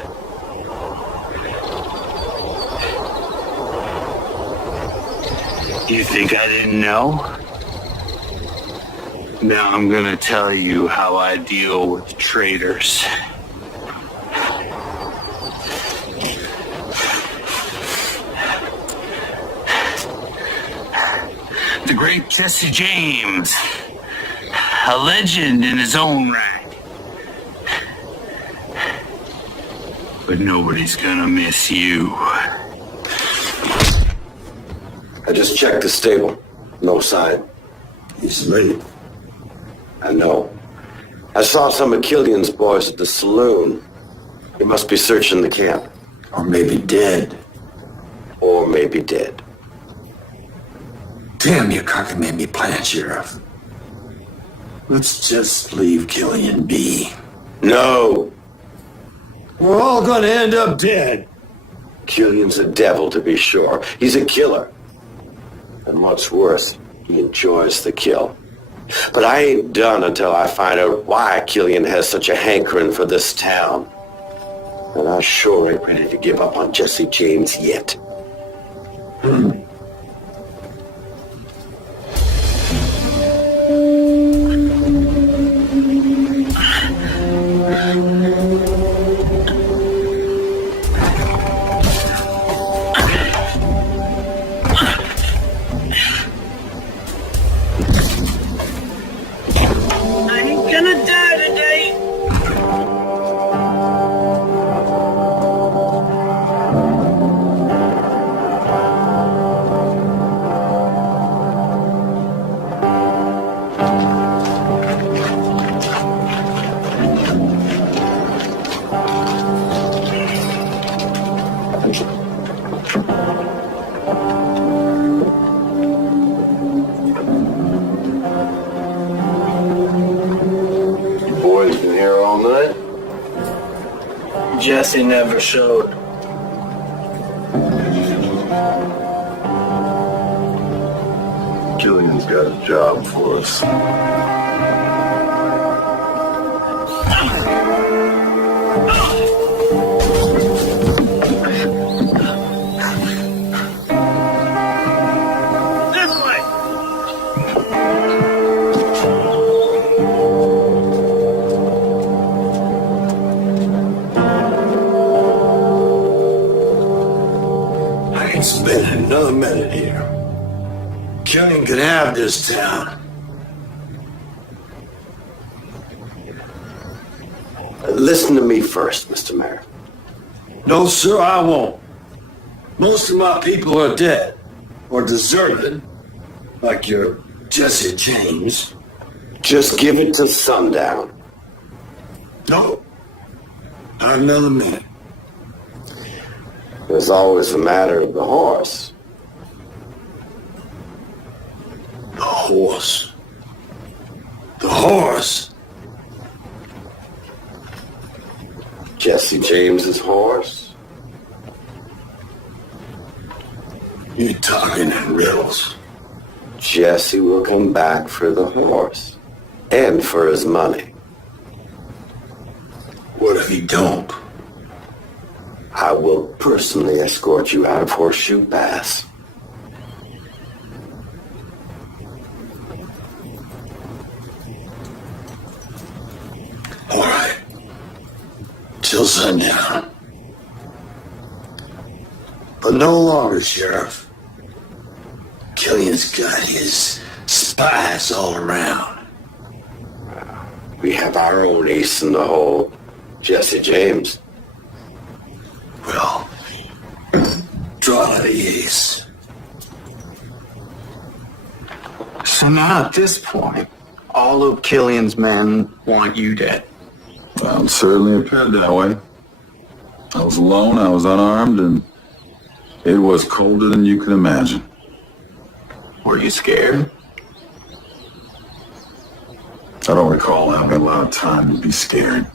You think I didn't know? Now I'm gonna tell you how I deal with traitors. The great Jesse James, a legend in his own right. But nobody's gonna miss you. I just checked the stable. No sign. He's ready. I know. I saw some of Killian's boys at the saloon. He must be searching the camp. Or maybe dead. Or maybe dead. Damn, you cockamamie me plan, Sheriff. Let's just leave Killian be. No! We're all gonna end up dead. Killian's a devil, to be sure. He's a killer. And what's worse, he enjoys the kill. But I ain't done until I find out why Killian has such a hankering for this town. And I sure ain't ready to give up on Jesse James yet. Boys been here all night? Jesse never showed. Killian's got a job for us. This way! I ain't spending another minute here. Killian could have this town. Listen to me first, Mr. Mayor. No, sir, I won't. Most of my people are dead. Or deserted. Like your Jesse James. Just give it till sundown. No. Not another minute. It was always a matter of the horse. The horse. The horse. Jesse James's horse. You're talking in riddles. Jesse will come back for the horse and for his money. What if he don't? I will personally escort you out of Horseshoe Pass. All right. Till sundown. But no longer, Sheriff. Killian's got his spies all around. We have our own ace in the hole, Jesse James. Well, draw the ace. So now at this point, all of Killian's men want you dead. Well, it certainly appeared that way. I was alone, I was unarmed, and it was colder than you could imagine. Were you scared? I don't recall having a lot of time to be scared.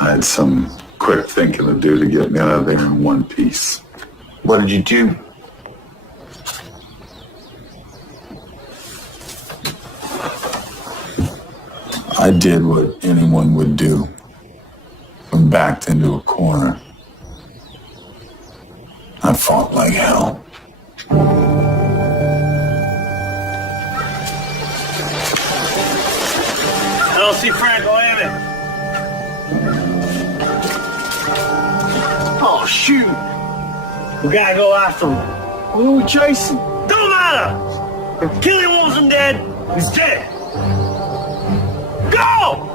I had some quick thinking to do to get me out of there in one piece. What did you do? I did what anyone would do when backed into a corner. I fought like hell. I don't see Franco Emmett. Oh, shoot. We gotta go after him. Who are we chasing? Don't matter. If Killian wants him dead, he's dead. Go!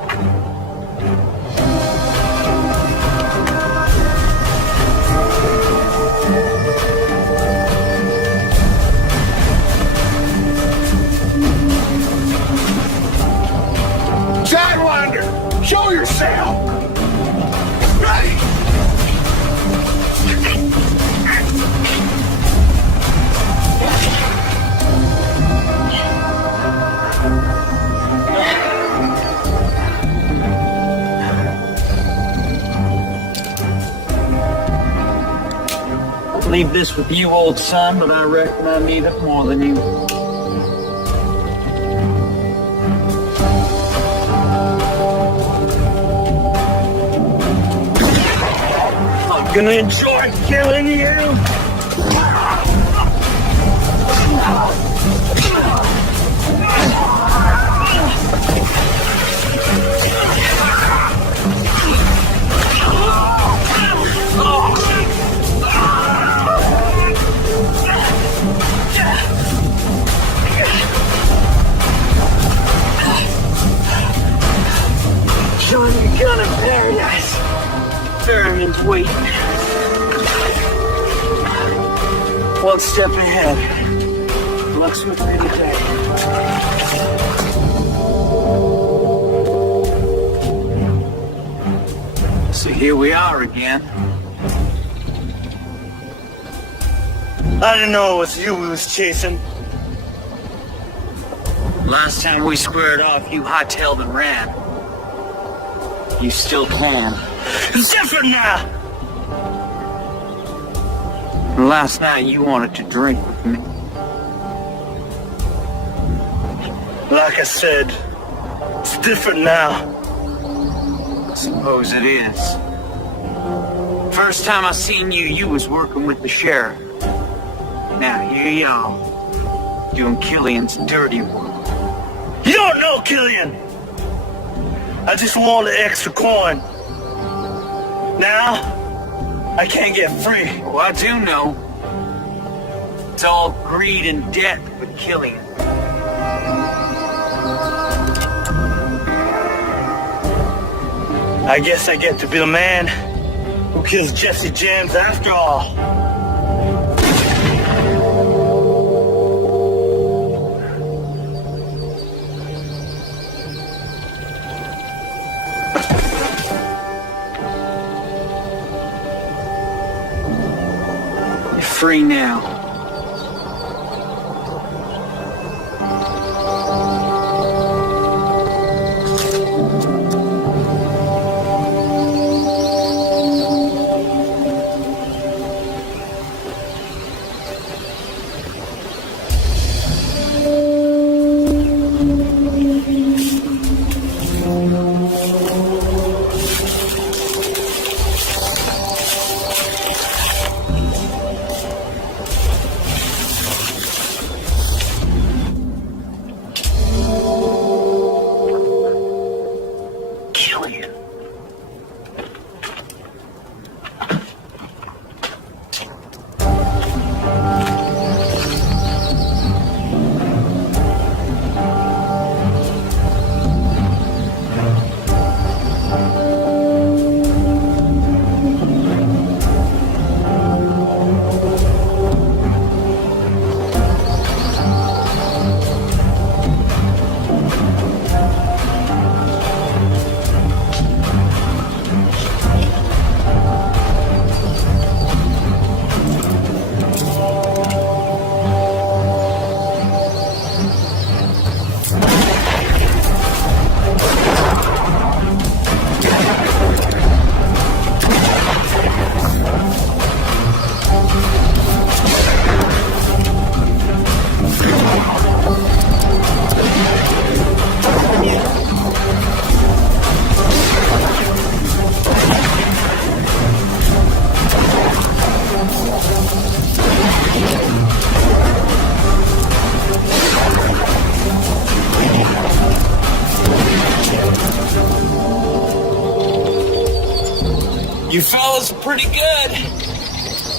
Sidewinder, show yourself! Right! I'll leave this with you, old son, but I reckon I need it more than you. I'm gonna enjoy killing you! Showing you gun in paradise. Ferryman's waiting. One step ahead. Looks with me today. So here we are again. I didn't know it was you we was chasing. Last time we squared off, you hightailed and ran. You still can. It's different now! And last night you wanted to drink with me. Like I said, it's different now. I suppose it is. First time I seen you, you was working with the sheriff. Now here you are, doing Killian's dirty work. You don't know Killian! I just want the extra coin. Now, I can't get free. Oh, I do know. It's all greed and debt with Killian. I guess I get to be the man who kills Jesse James after all. free now. You fellas are pretty good.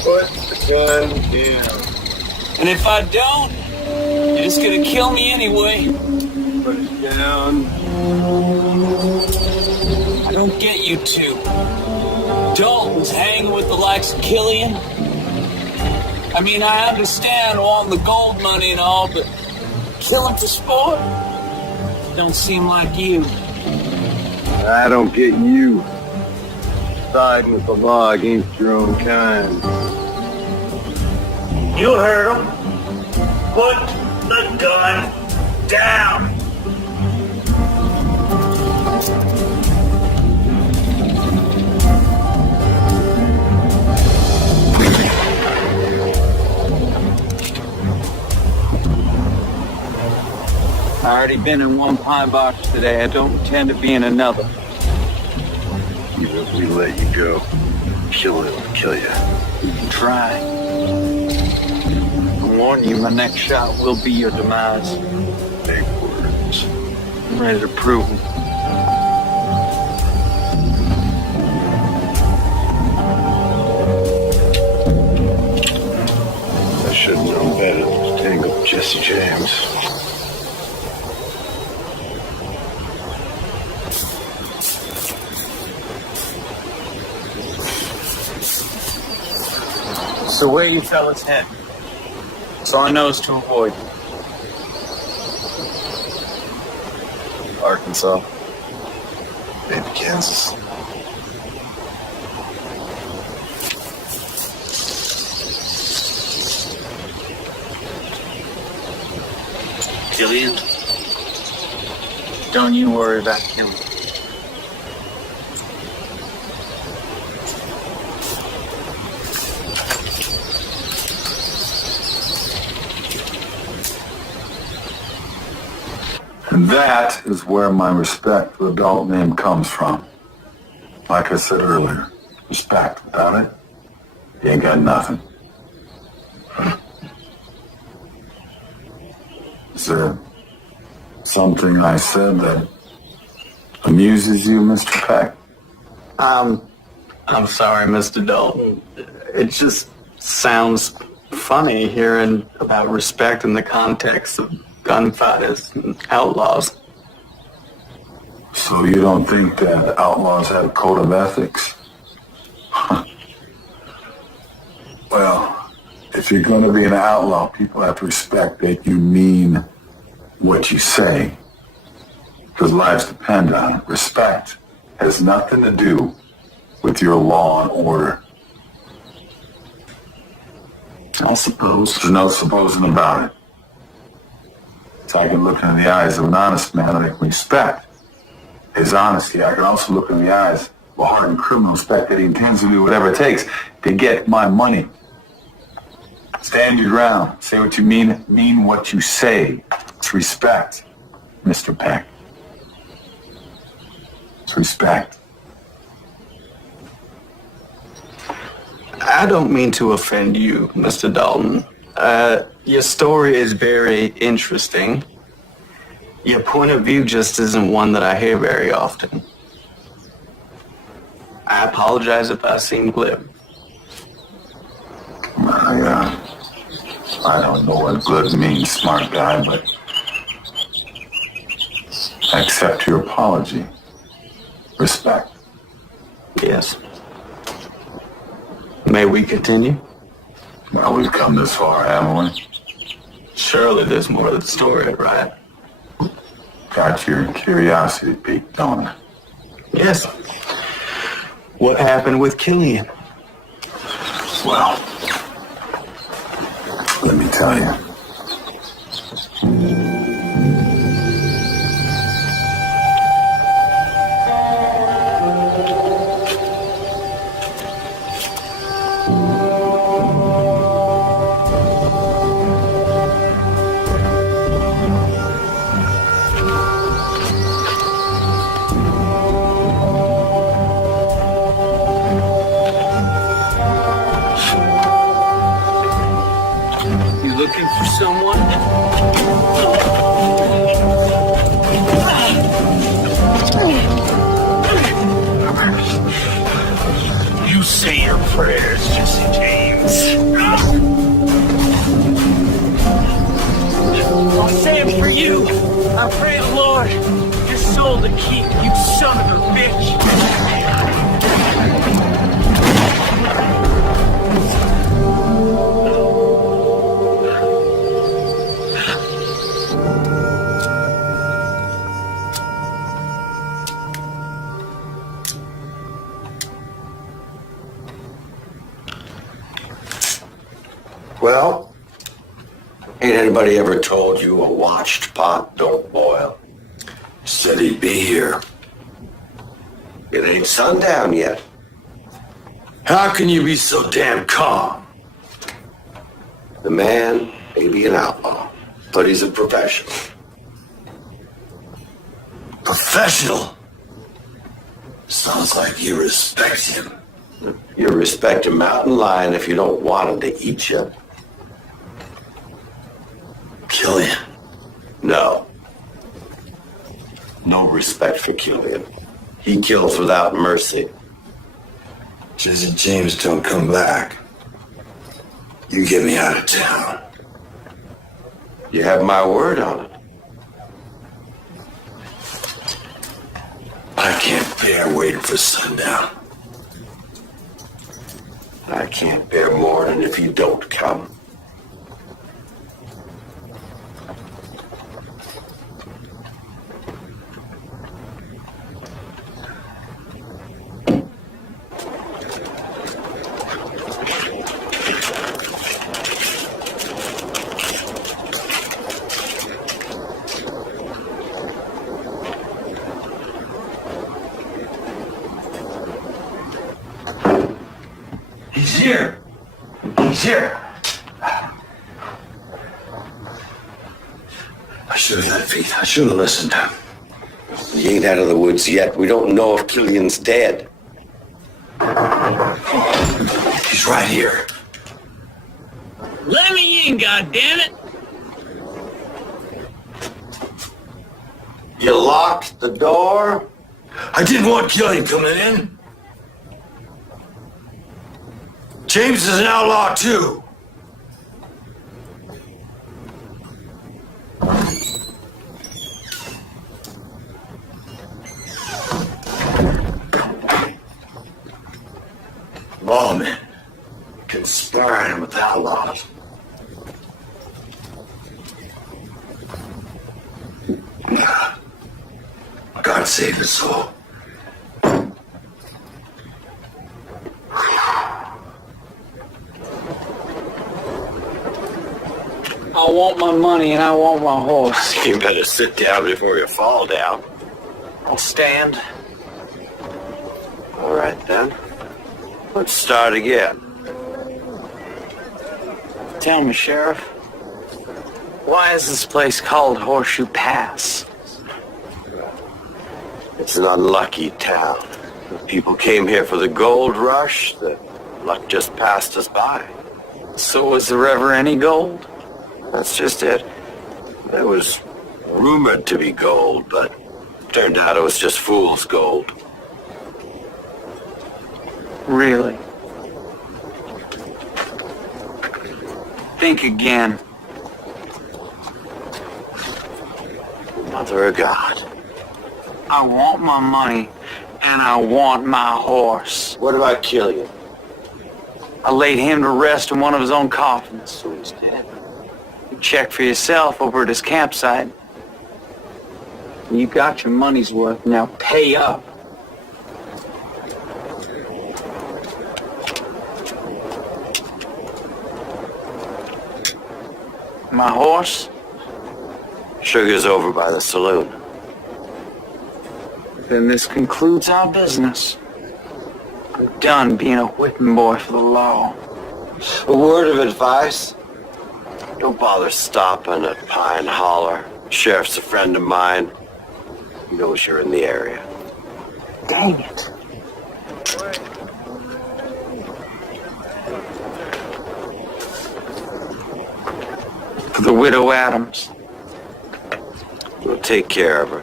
Put the gun down. And if I don't, you're just gonna kill me anyway. Put it down. I don't get you two. Dalton's hanging with the likes of Killian. I mean, I understand wanting the gold money and all, but killing for sport? Don't seem like you. I don't get you. Siding with the law against your own kind. You heard him. Put the gun down. I already been in one pine box today. I don't intend to be in another. Even if we let you go, kill it will kill you. You can try. I warn you, my next shot will be your demise. Big words. I'm ready to prove them. I should have known better than to tangle with Jesse James. So where you fellas heading? So I knows to avoid. Arkansas. Maybe Kansas. Killian, don't you worry about killing. And that is where my respect for the adult name comes from. Like I said earlier, respect. Without it, you ain't got nothing. Is there something I said that amuses you, Mr. Peck? I'm sorry, Mr. Dalton. It just sounds funny hearing about respect in the context of gunfighters and outlaws. So you don't think that outlaws have a code of ethics? Well, if you're going to be an outlaw, people have to respect that you mean what you say. Because lives depend on it. Respect has nothing to do with your law and order. I suppose. There's no supposing about it. So I can look into the eyes of an honest man that I can respect his honesty. I can also look in the eyes of a hardened criminal, respect that he intends to do whatever it takes to get my money. Stand your ground. Say what you mean what you say. It's respect, Mr. Peck. It's respect. I don't mean to offend you, Mr. Dalton. Your story is very interesting. Your point of view just isn't one that I hear very often. I apologize if I seem glib. I don't know what glib means, smart guy, but I accept your apology. Respect. Yes. May we continue? Well, we've come this far, haven't we? Surely there's more to the story, right? Got your curiosity piqued, don't I? Yes. What happened with Killian? Well, let me tell you. Looking for someone? You say your prayers, Jesse James. I'll say it for you. I pray the Lord your soul to keep, you son of a bitch. Well, ain't anybody ever told you a watched pot don't boil? Said he'd be here. It ain't sundown yet. How can you be so damn calm? The man may be an outlaw, but he's a professional. Professional? Sounds like you respect him. You respect a mountain lion if you don't want him to eat you. Killian? No. No respect for Killian. He kills without mercy. Jesse James don't come back. You get me out of town. You have my word on it. I can't bear waiting for sundown. I can't bear morning if you don't come. He's here. He's here. I should have let feet. I should have listened. He ain't out of the woods yet. We don't know if Killian's dead. He's right here. Let me in, goddammit! You locked the door? I didn't want Killian coming in. James is an outlaw, too. Lawmen conspiring with outlaws. God save his soul. I want my money and I want my horse. You better sit down before you fall down. I'll stand. All right, then. Let's start again. Tell me, Sheriff, why is this place called Horseshoe Pass? It's an unlucky town. People came here for the gold rush. The luck just passed us by. So was there ever any gold? That's just it. There was rumored to be gold, but turned out it was just fool's gold. Really? Think again. Mother of God. I want my money and I want my horse. What about Killian? I laid him to rest in one of his own coffins. So he's dead. You check for yourself over at his campsite. You got your money's worth. Now pay up. My horse? Sugar's over by the saloon. Then this concludes our business. I'm done being a whipping boy for the law. A word of advice. Don't bother stopping at Pine Holler. Sheriff's a friend of mine. He knows you're in the area. Dang it. For the widow Adams. We'll take care of her.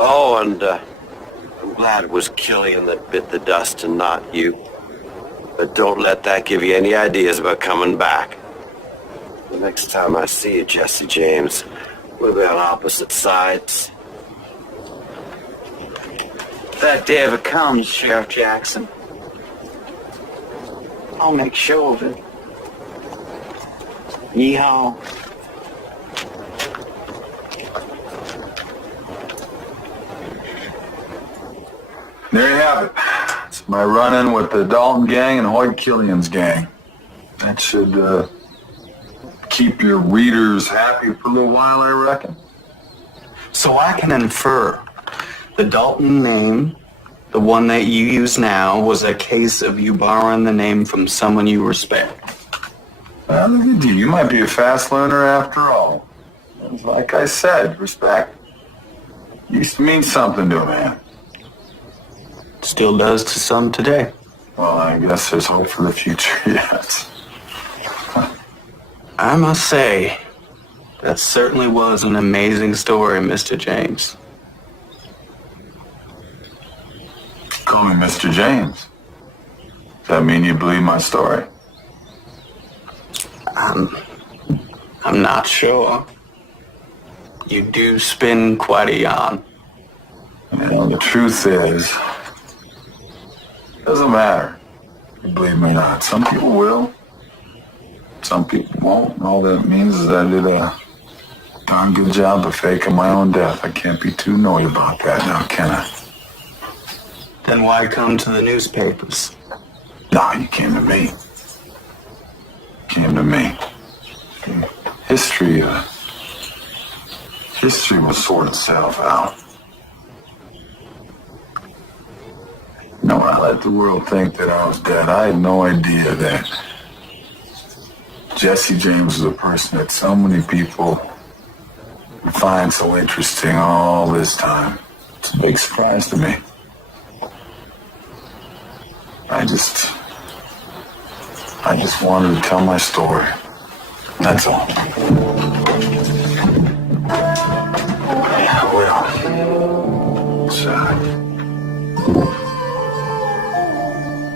Oh, and I'm glad it was Killian that bit the dust and not you. But don't let that give you any ideas about coming back. The next time I see you, Jesse James, we'll be on opposite sides. If that day ever comes, Sheriff Jackson, I'll make sure of it. Yeehaw. There you have it. It's my run-in with the Dalton gang and Hoyt Killian's gang. That should keep your readers happy for a little while, I reckon. So I can infer the Dalton name, the one that you use now, was a case of you borrowing the name from someone you respect. Well, look at you. You might be a fast learner after all. Like I said, respect used to mean something to a man. Still does to some today. Well, I guess there's hope for the future yet. I must say, that certainly was an amazing story, Mr. James. Call me Mr. James. Does that mean you believe my story? I'm not sure. You do spin quite a yarn. You know, the truth is, it doesn't matter. You believe me or not. Some people will. Some people won't. All that means is that I did a darn good job of faking my own death. I can't be too annoyed about that now, can I? Then why come to the newspapers? No, you came to me. Came to me. History will sort itself out. You know, I let the world think that I was dead. I had no idea that Jesse James was a person that so many people find so interesting all this time. It's a big surprise to me. I just wanted to tell my story. That's all. Yeah, well,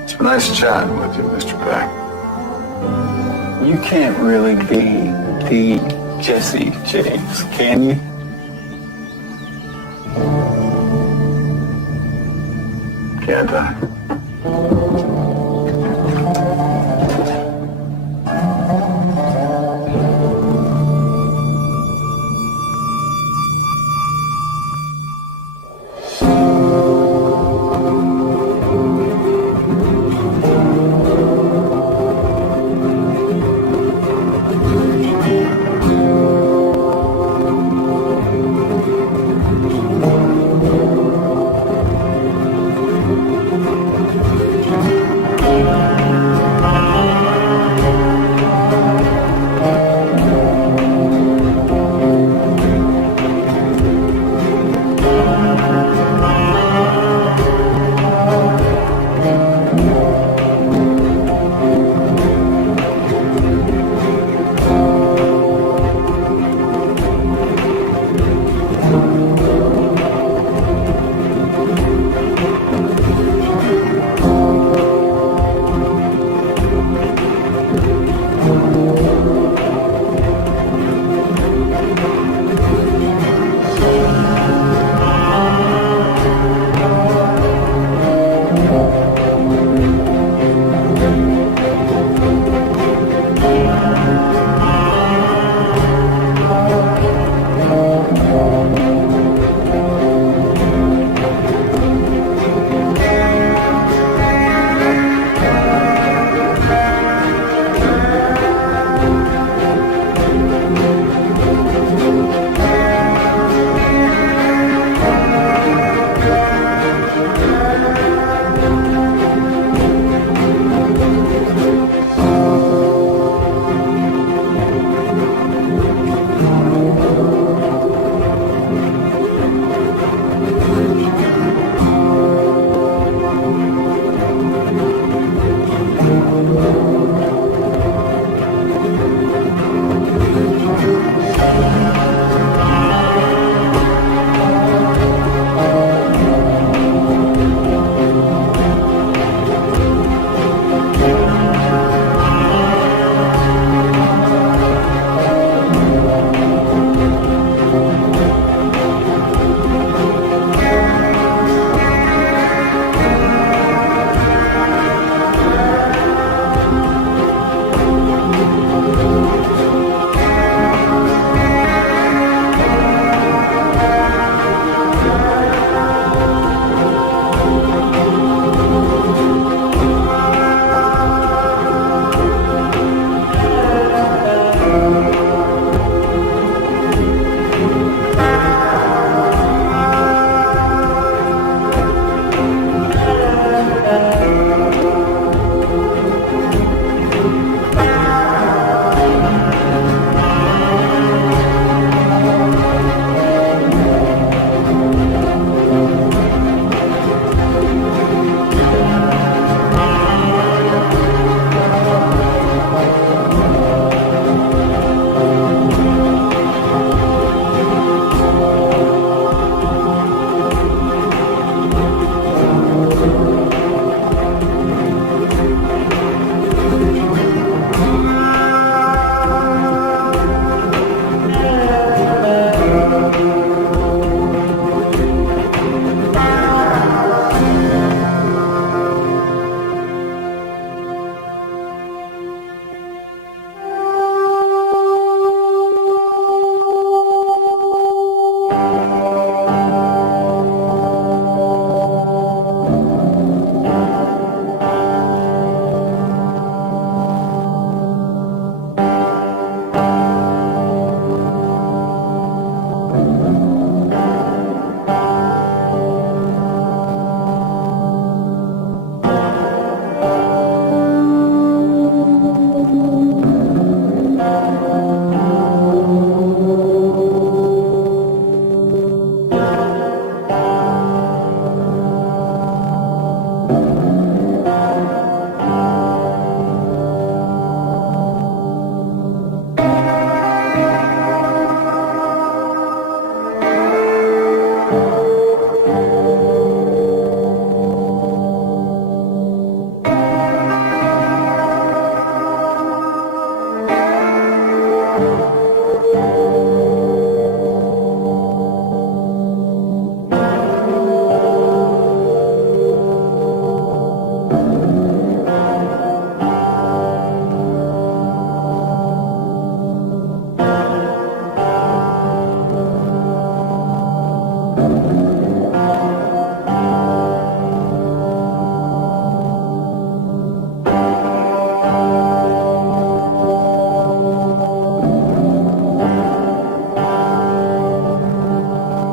it's been nice chatting with you, Mr. Beck. You can't really be the Jesse James, can you? Can't I?